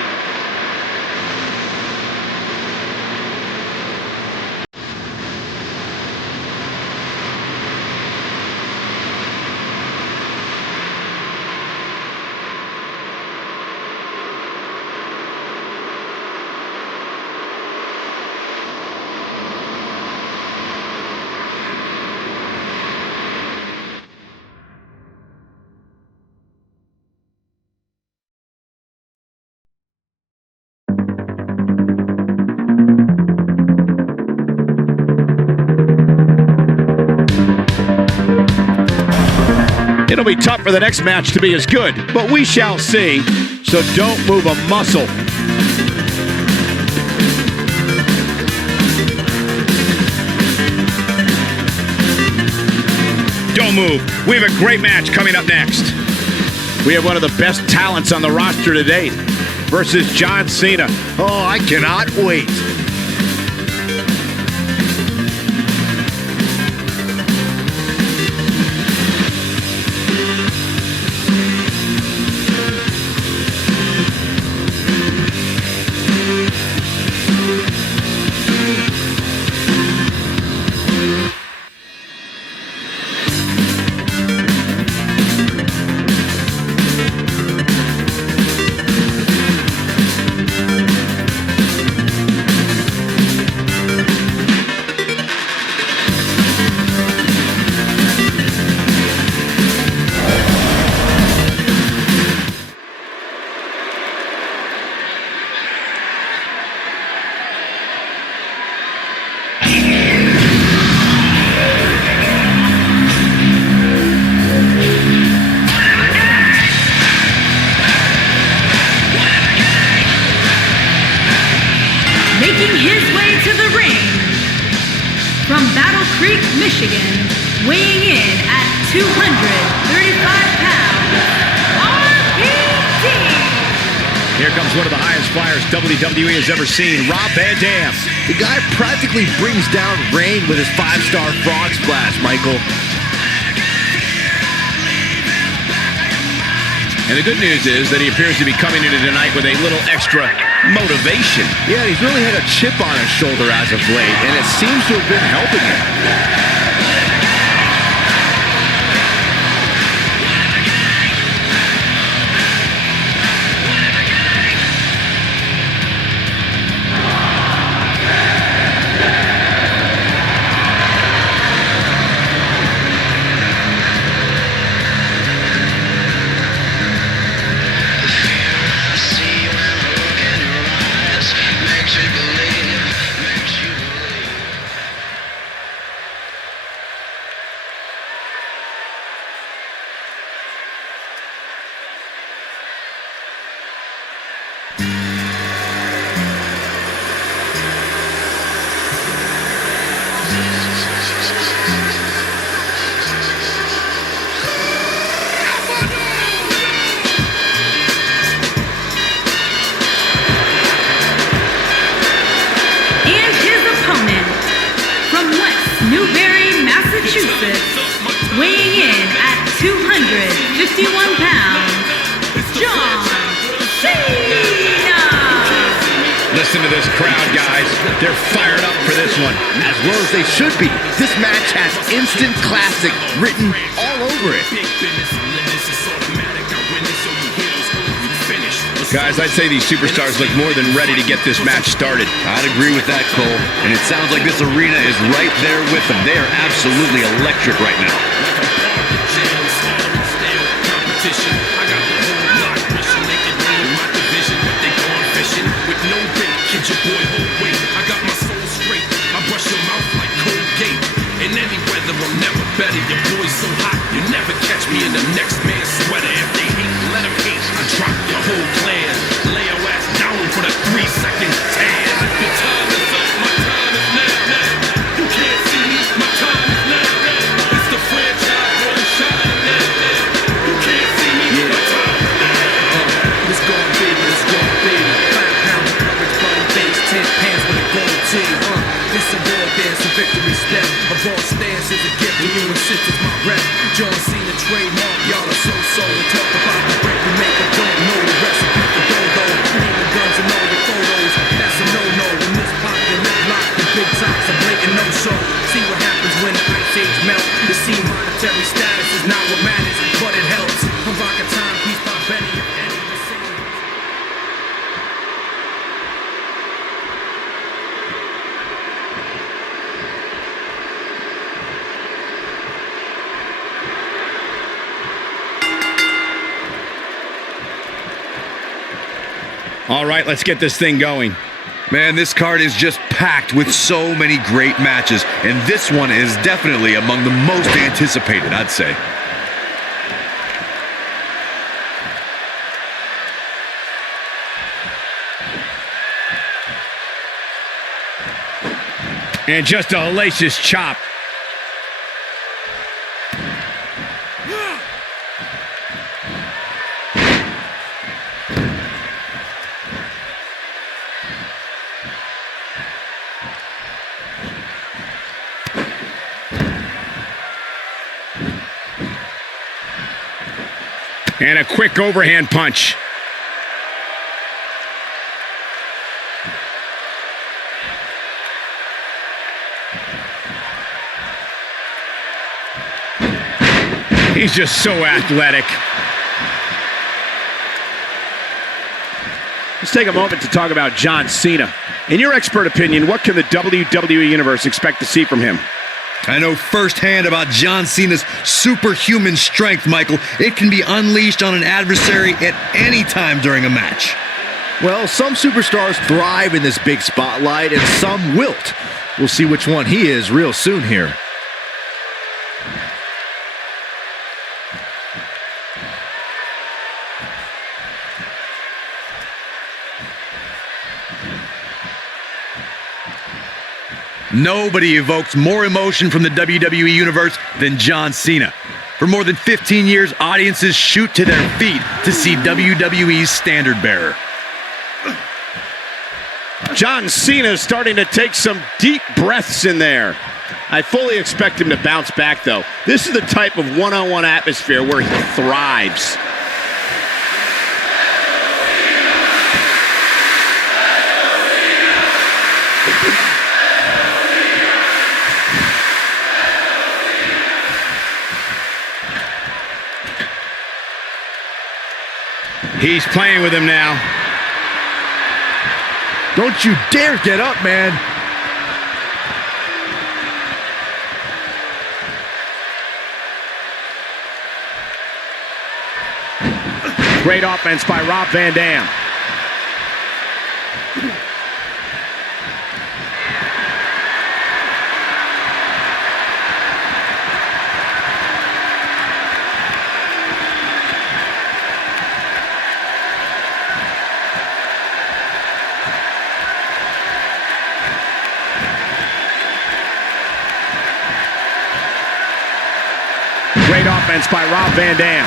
It'll be tough for the next match to be as good, but we shall see. So don't move a muscle. Don't move. We have a great match coming up next. We have one of the best talents on the roster to date versus John Cena. Oh, I cannot wait. From Battle Creek, Michigan, weighing in at 235 pounds, RPT. Here comes one of the highest flyers WWE has ever seen, Rob Van Dam. The guy practically brings down rain with his 5-star frog splash, Michael. And the good news is that he appears to be coming into tonight with a little extra motivation. Yeah, he's really had a chip on his shoulder as of late, and it seems to have been helping him. Weighing in at 251 pounds, John Cena! Listen to this crowd, guys. They're fired up for this one. As well as they should be. This match has instant classic written all over it. Guys, I'd say these superstars look more than ready to get this match started. I'd agree with that, Cole. And it sounds like this arena is right there with them. They are absolutely electric right now. In any weather, I'm never better. Your boy's so hot, you never catch me in the next man's sweater. If they hate, let them hate. I drop your whole clan. Lay your ass down for the 3-second tan. Your time is up, my time is now. You can't see me, my time is now. It's the franchise, one shot now. You can't see me, my time is now. It's gone baby, it's gone baby. 5 pounds of coverage, body base, 10 pants with a gold tee. It's a war dance, a victory step. A boss stance is a gift, and you insist it's my rep. John Cena trademark, y'all are so. Talk about the break we make, I don't know the recipe for dodo. Need the guns and all your photos, that's a no-no. When this pop, you lip lock, the big tops are blatant no-show. See what happens when the ice age melt. You see monetary status is not what matters, but it helps. I'm rocking timepiece by Benny and Eddie the same. All right, let's get this thing going. Man, this card is just packed with so many great matches, and this one is definitely among the most anticipated, I'd say. And just a hellacious chop. And a quick overhand punch. He's just so athletic. Let's take a moment to talk about John Cena. In your expert opinion, what can the WWE Universe expect to see from him? I know firsthand about John Cena's superhuman strength, Michael. It can be unleashed on an adversary at any time during a match. Well, some superstars thrive in this big spotlight, and some wilt. We'll see which one he is real soon here. Nobody evokes more emotion from the WWE Universe than John Cena. For more than 15 years, audiences shoot to their feet to see WWE's standard bearer. John Cena is starting to take some deep breaths in there. I fully expect him to bounce back, though. This is the type of one-on-one atmosphere where he thrives. He's playing with him now. Don't you dare get up, man. Great offense by Rob Van Dam. Great offense by Rob Van Dam.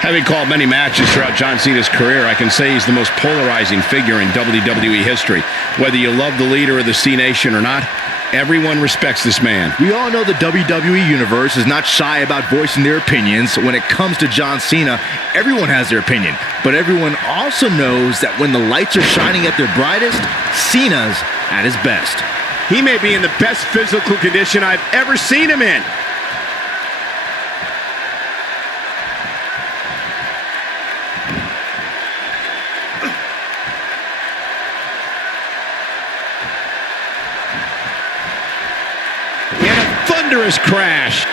Having called many matches throughout John Cena's career, I can say he's the most polarizing figure in WWE history. Whether you love the leader of the C Nation or not, everyone respects this man. We all know the WWE Universe is not shy about voicing their opinions. When it comes to John Cena, everyone has their opinion. But everyone also knows that when the lights are shining at their brightest, Cena's at his best. He may be in the best physical condition I've ever seen him in. Thunderous crash.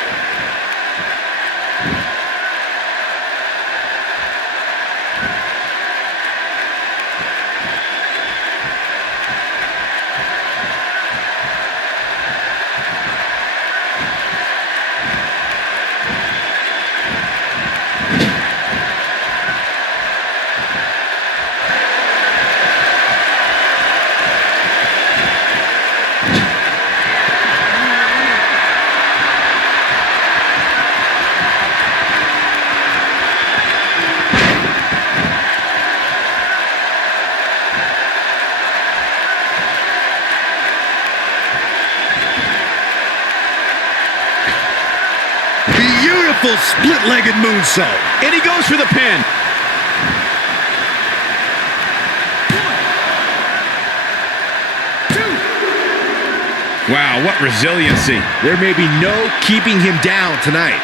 Beautiful split-legged moonsault. And he goes for the pin. Wow, what resiliency. There may be no keeping him down tonight.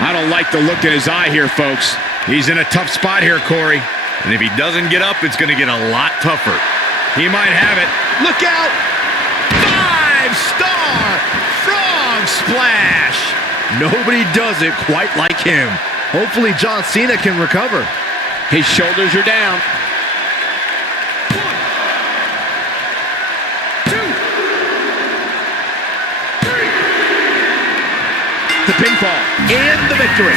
I don't like the look in his eye here, folks. He's in a tough spot here, Corey. And if he doesn't get up, it's going to get a lot tougher. He might have it. Look out! 5-star frog splash! Nobody does it quite like him. Hopefully John Cena can recover. His shoulders are down. The pinfall and the victory.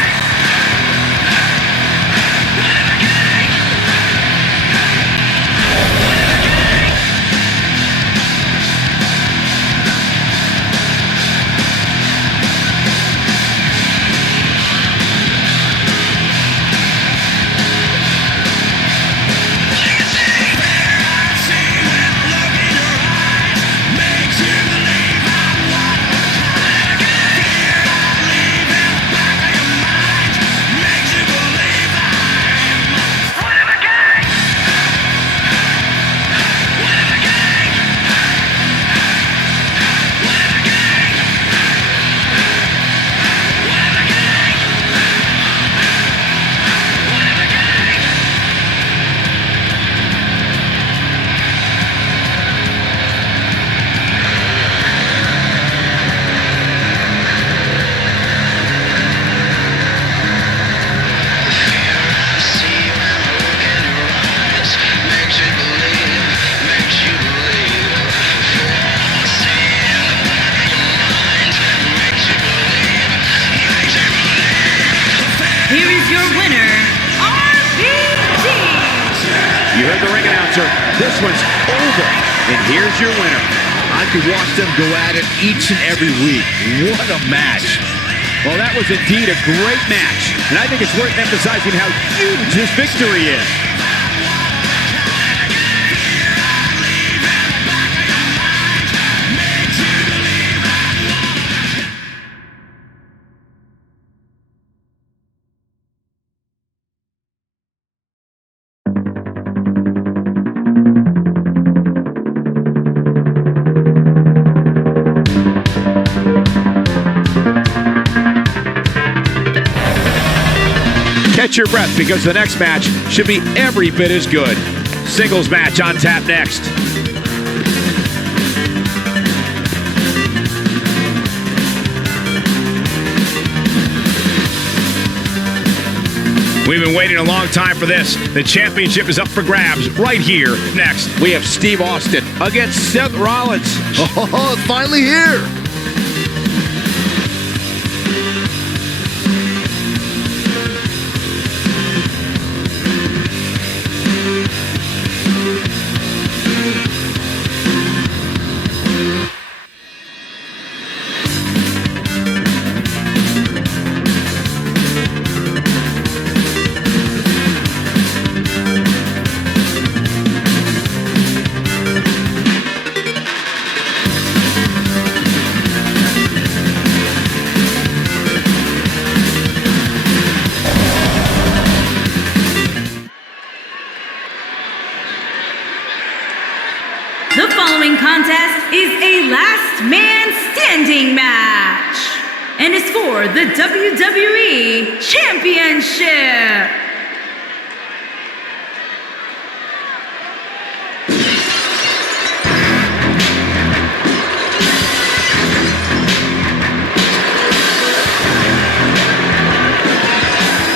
You heard the ring announcer. This one's over. And here's your winner. I could watch them go at it each and every week. What a match. Well, that was indeed a great match. And I think it's worth emphasizing how huge this victory is. catch your breath because the next match should be every bit as good. Singles match on tap next. We've been waiting a long time for this. The championship is up for grabs right here. Next, we have Steve Austin against Seth Rollins. Oh, it's finally here. The following contest is a last man standing match and is for the WWE Championship.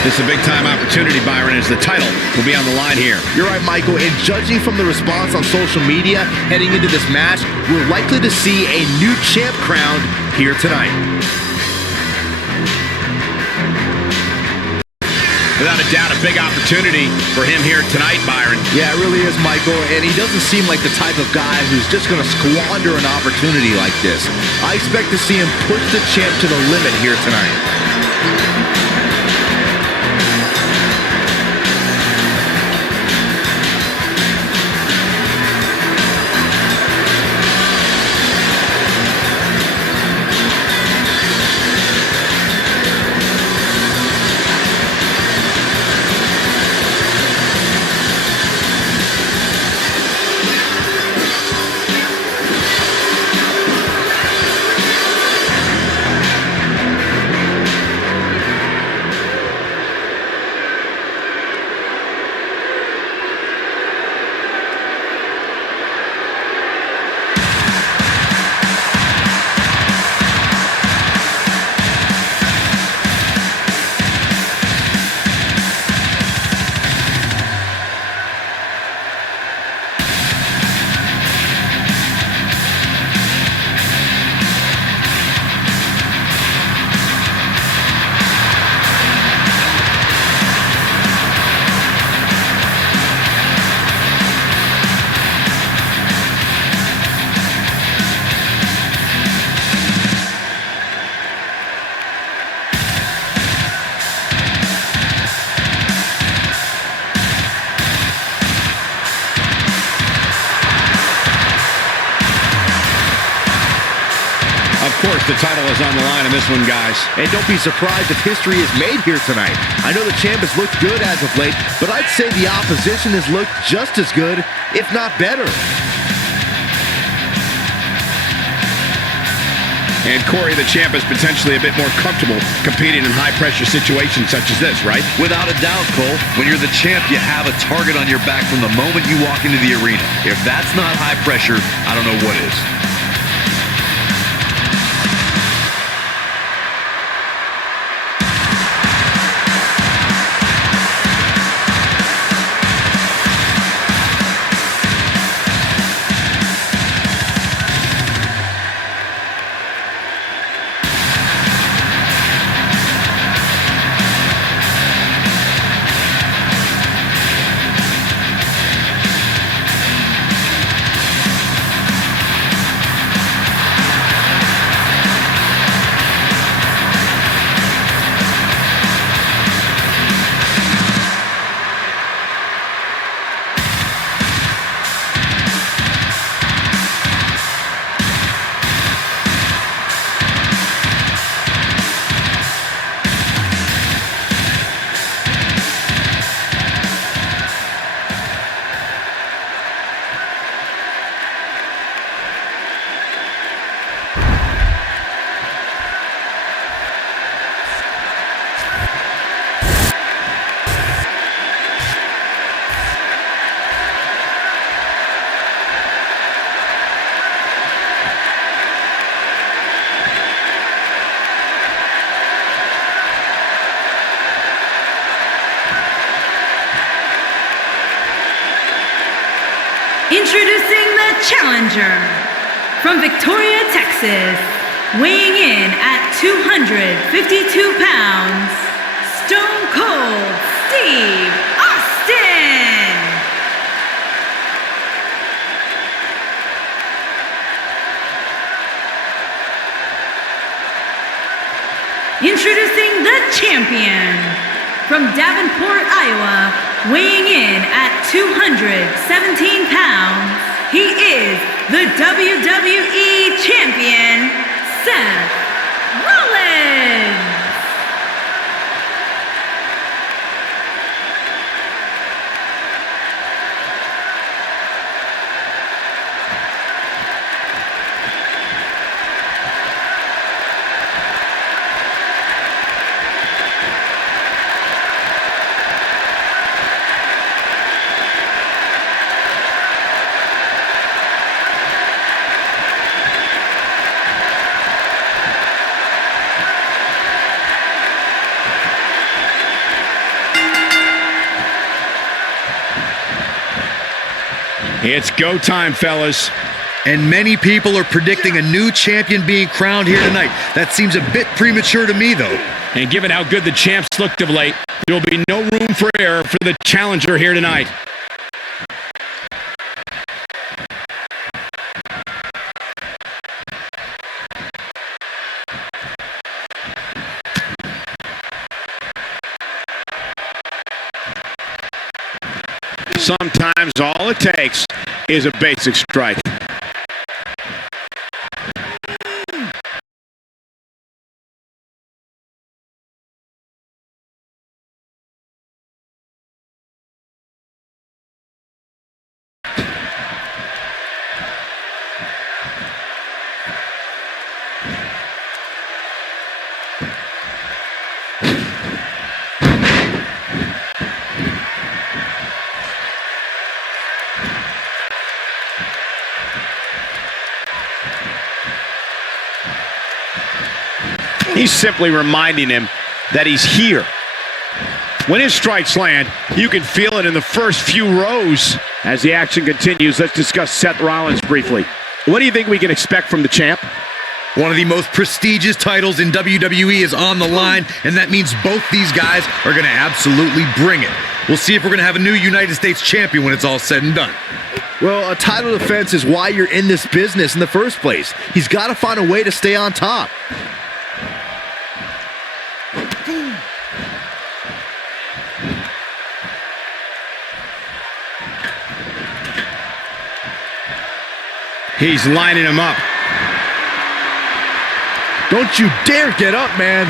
This is a big-time opportunity, Byron, as the title will be on the line here. You're right, Michael, and judging from the response on social media heading into this match, we're likely to see a new champ crowned here tonight. Without a doubt, a big opportunity for him here tonight, Byron. Yeah, it really is, Michael, and he doesn't seem like the type of guy who's just going to squander an opportunity like this. I expect to see him push the champ to the limit here tonight. The title is on the line in this one, guys. And don't be surprised if history is made here tonight. I know the champ has looked good as of late, but I'd say the opposition has looked just as good, if not better. And Corey, the champ, is potentially a bit more comfortable competing in high-pressure situations such as this, right? Without a doubt, Cole. When you're the champ, you have a target on your back from the moment you walk into the arena. If that's not high pressure, I don't know what is. Introducing the challenger from Victoria, Texas, weighing in at 252 pounds, Stone Cold Steve Austin. Introducing the champion from Davenport, Iowa, weighing in at 217 pounds, he is the WWE Champion, Seth Rollins. It's go time, fellas. And many people are predicting a new champion being crowned here tonight. That seems a bit premature to me, though. And given how good the champs looked of late, there will be no room for error for the challenger here tonight. Sometimes all it takes is a basic strike. He's simply reminding him that he's here. When his strikes land, you can feel it in the first few rows. As the action continues, let's discuss Seth Rollins briefly. What do you think we can expect from the champ? One of the most prestigious titles in WWE is on the line, and that means both these guys are going to absolutely bring it. We'll see if we're going to have a new United States champion when it's all said and done. Well, a title defense is why you're in this business in the first place. He's got to find a way to stay on top. He's lining him up. Don't you dare get up, man.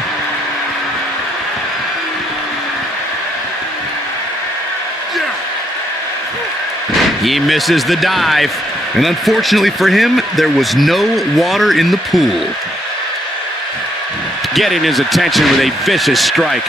He misses the dive. And unfortunately for him, there was no water in the pool. Getting his attention with a vicious strike.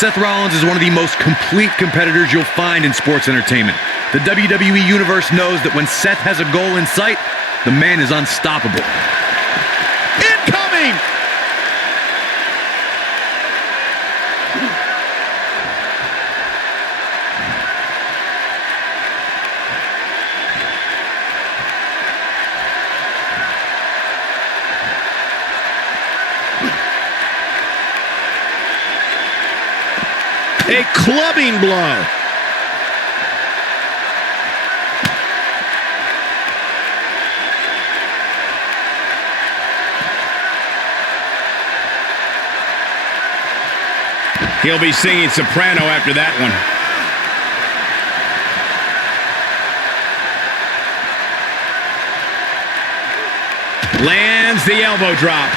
Seth Rollins is one of the most complete competitors you'll find in sports entertainment. The WWE Universe knows that when Seth has a goal in sight, the man is unstoppable. Incoming! A clubbing blow. He'll be singing soprano after that one. Lands the elbow drop.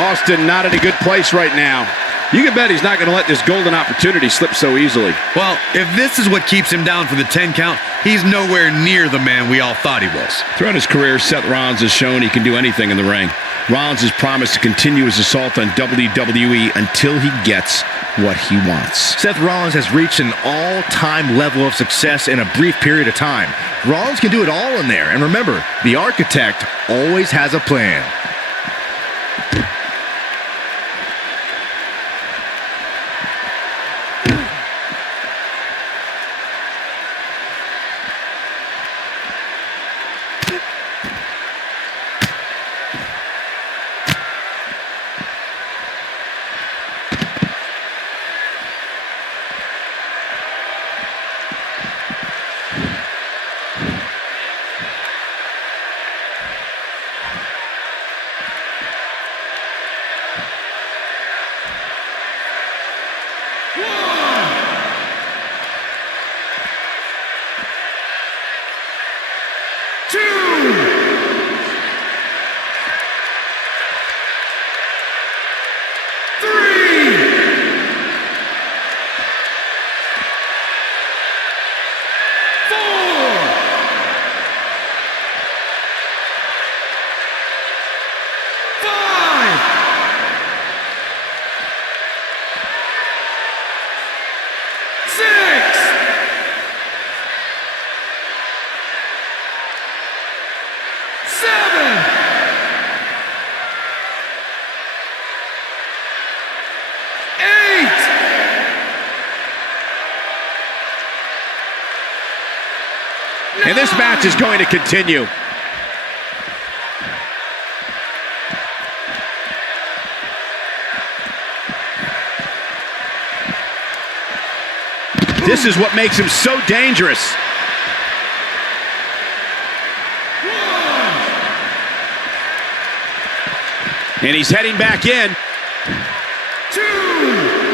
Austin not in a good place right now. You can bet he's not going to let this golden opportunity slip so easily. Well, if this is what keeps him down for the 10 count, he's nowhere near the man we all thought he was. Throughout his career, Seth Rollins has shown he can do anything in the ring. Rollins has promised to continue his assault on WWE until he gets what he wants. Seth Rollins has reached an all-time level of success in a brief period of time. Rollins can do it all in there. And remember, the architect always has a plan. And this match is going to continue. This is what makes him so dangerous. And he's heading back in. 2.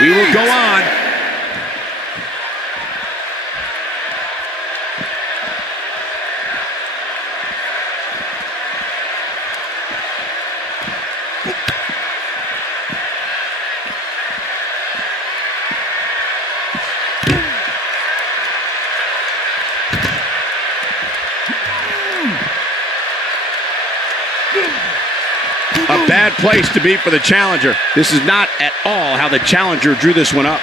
We will go on. A bad place to be for the challenger. This is not at all how the challenger drew this one up.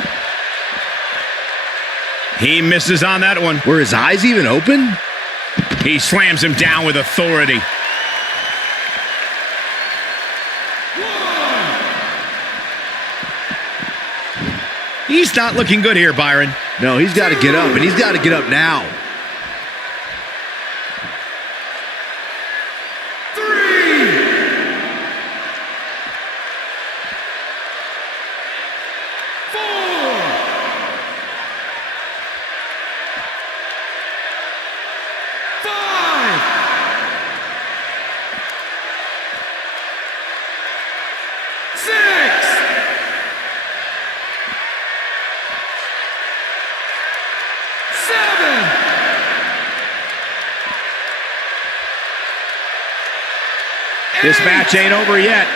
He misses on that one. Were his eyes even open? He slams him down with authority. He's not looking good here, Byron. No, he's got to get up, and he's got to get up now. 7. This match ain't over yet.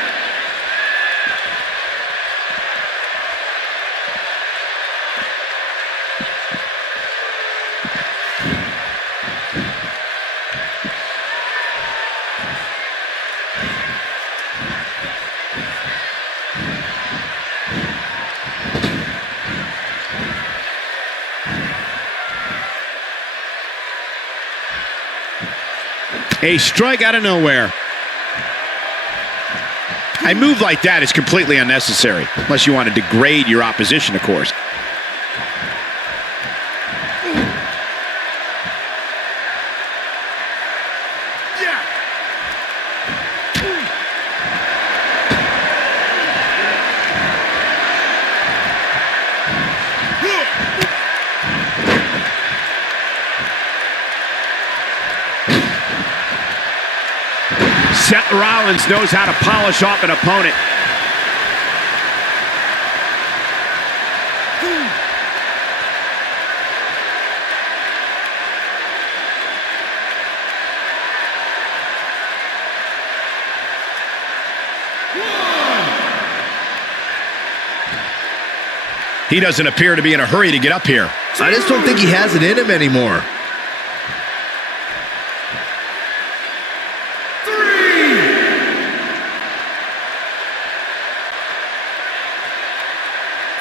A strike out of nowhere. A move like that is completely unnecessary, unless you want to degrade your opposition, of course. Seth Rollins knows how to polish off an opponent. He doesn't appear to be in a hurry to get up here. I just don't think he has it in him anymore. 3,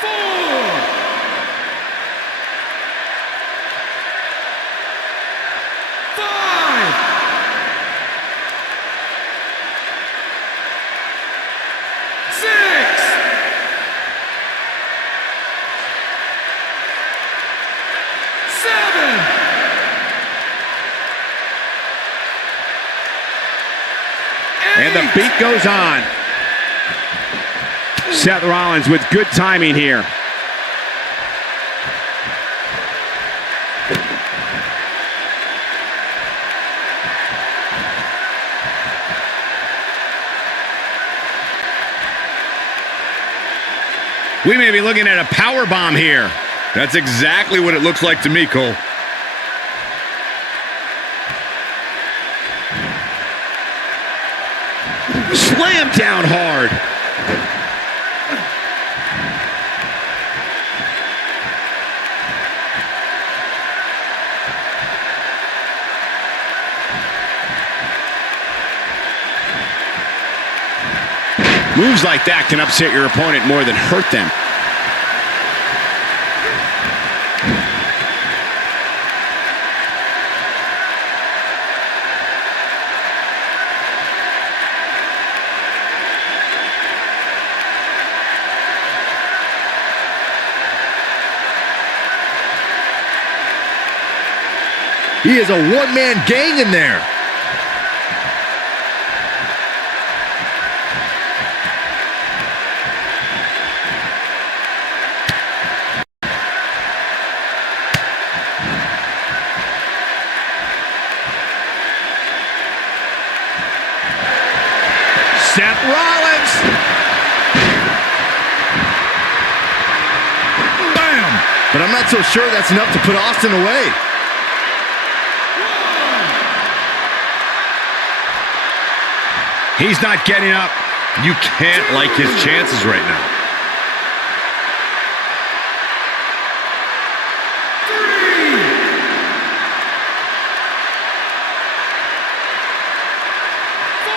4, 5, 6, 7, 8. And the beat goes on. Seth Rollins with good timing here. We may be looking at a power bomb here. That's exactly what it looks like to me, Cole. Slam down hard. Moves like that can upset your opponent more than hurt them. He is a one-man gang in there. Seth Rollins. Bam! But I'm not so sure that's enough to put Austin away. He's not getting up. You can't like his chances right now. 3, 4,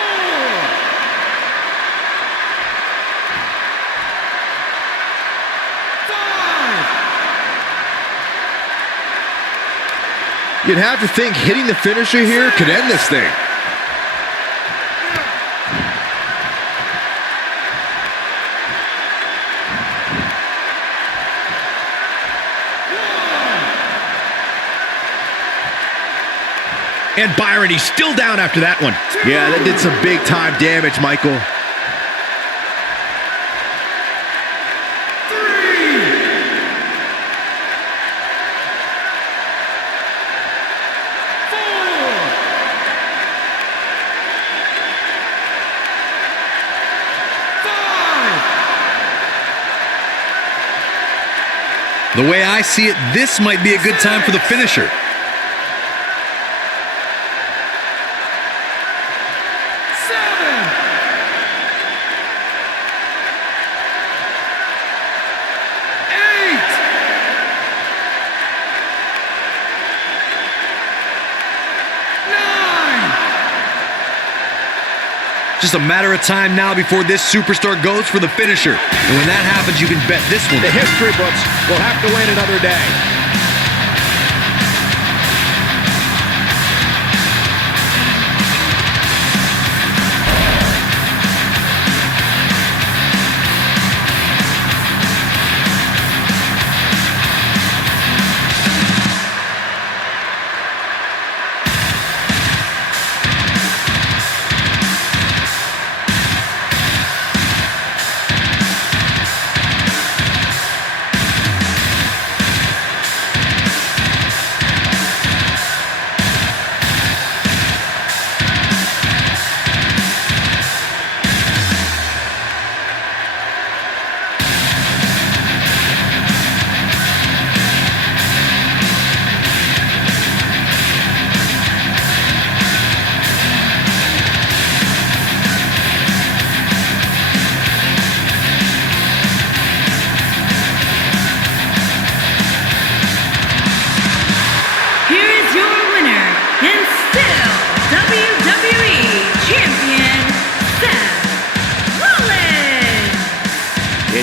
5. You'd have to think hitting the finisher here could end this thing. And Byron, he's still down after that one. Yeah, that did some big time damage, Michael. 3, 4, 5. The way I see it, this might be a good time for the finisher. 9. Just a matter of time now before this superstar goes for the finisher. And when that happens, you can bet this one. The history books will have to wait another day.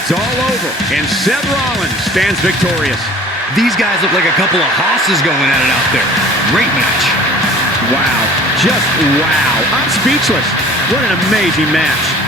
It's all over, and Seth Rollins stands victorious. These guys look like a couple of hosses going at it out there. Great match. Wow, just wow. I'm speechless. What an amazing match.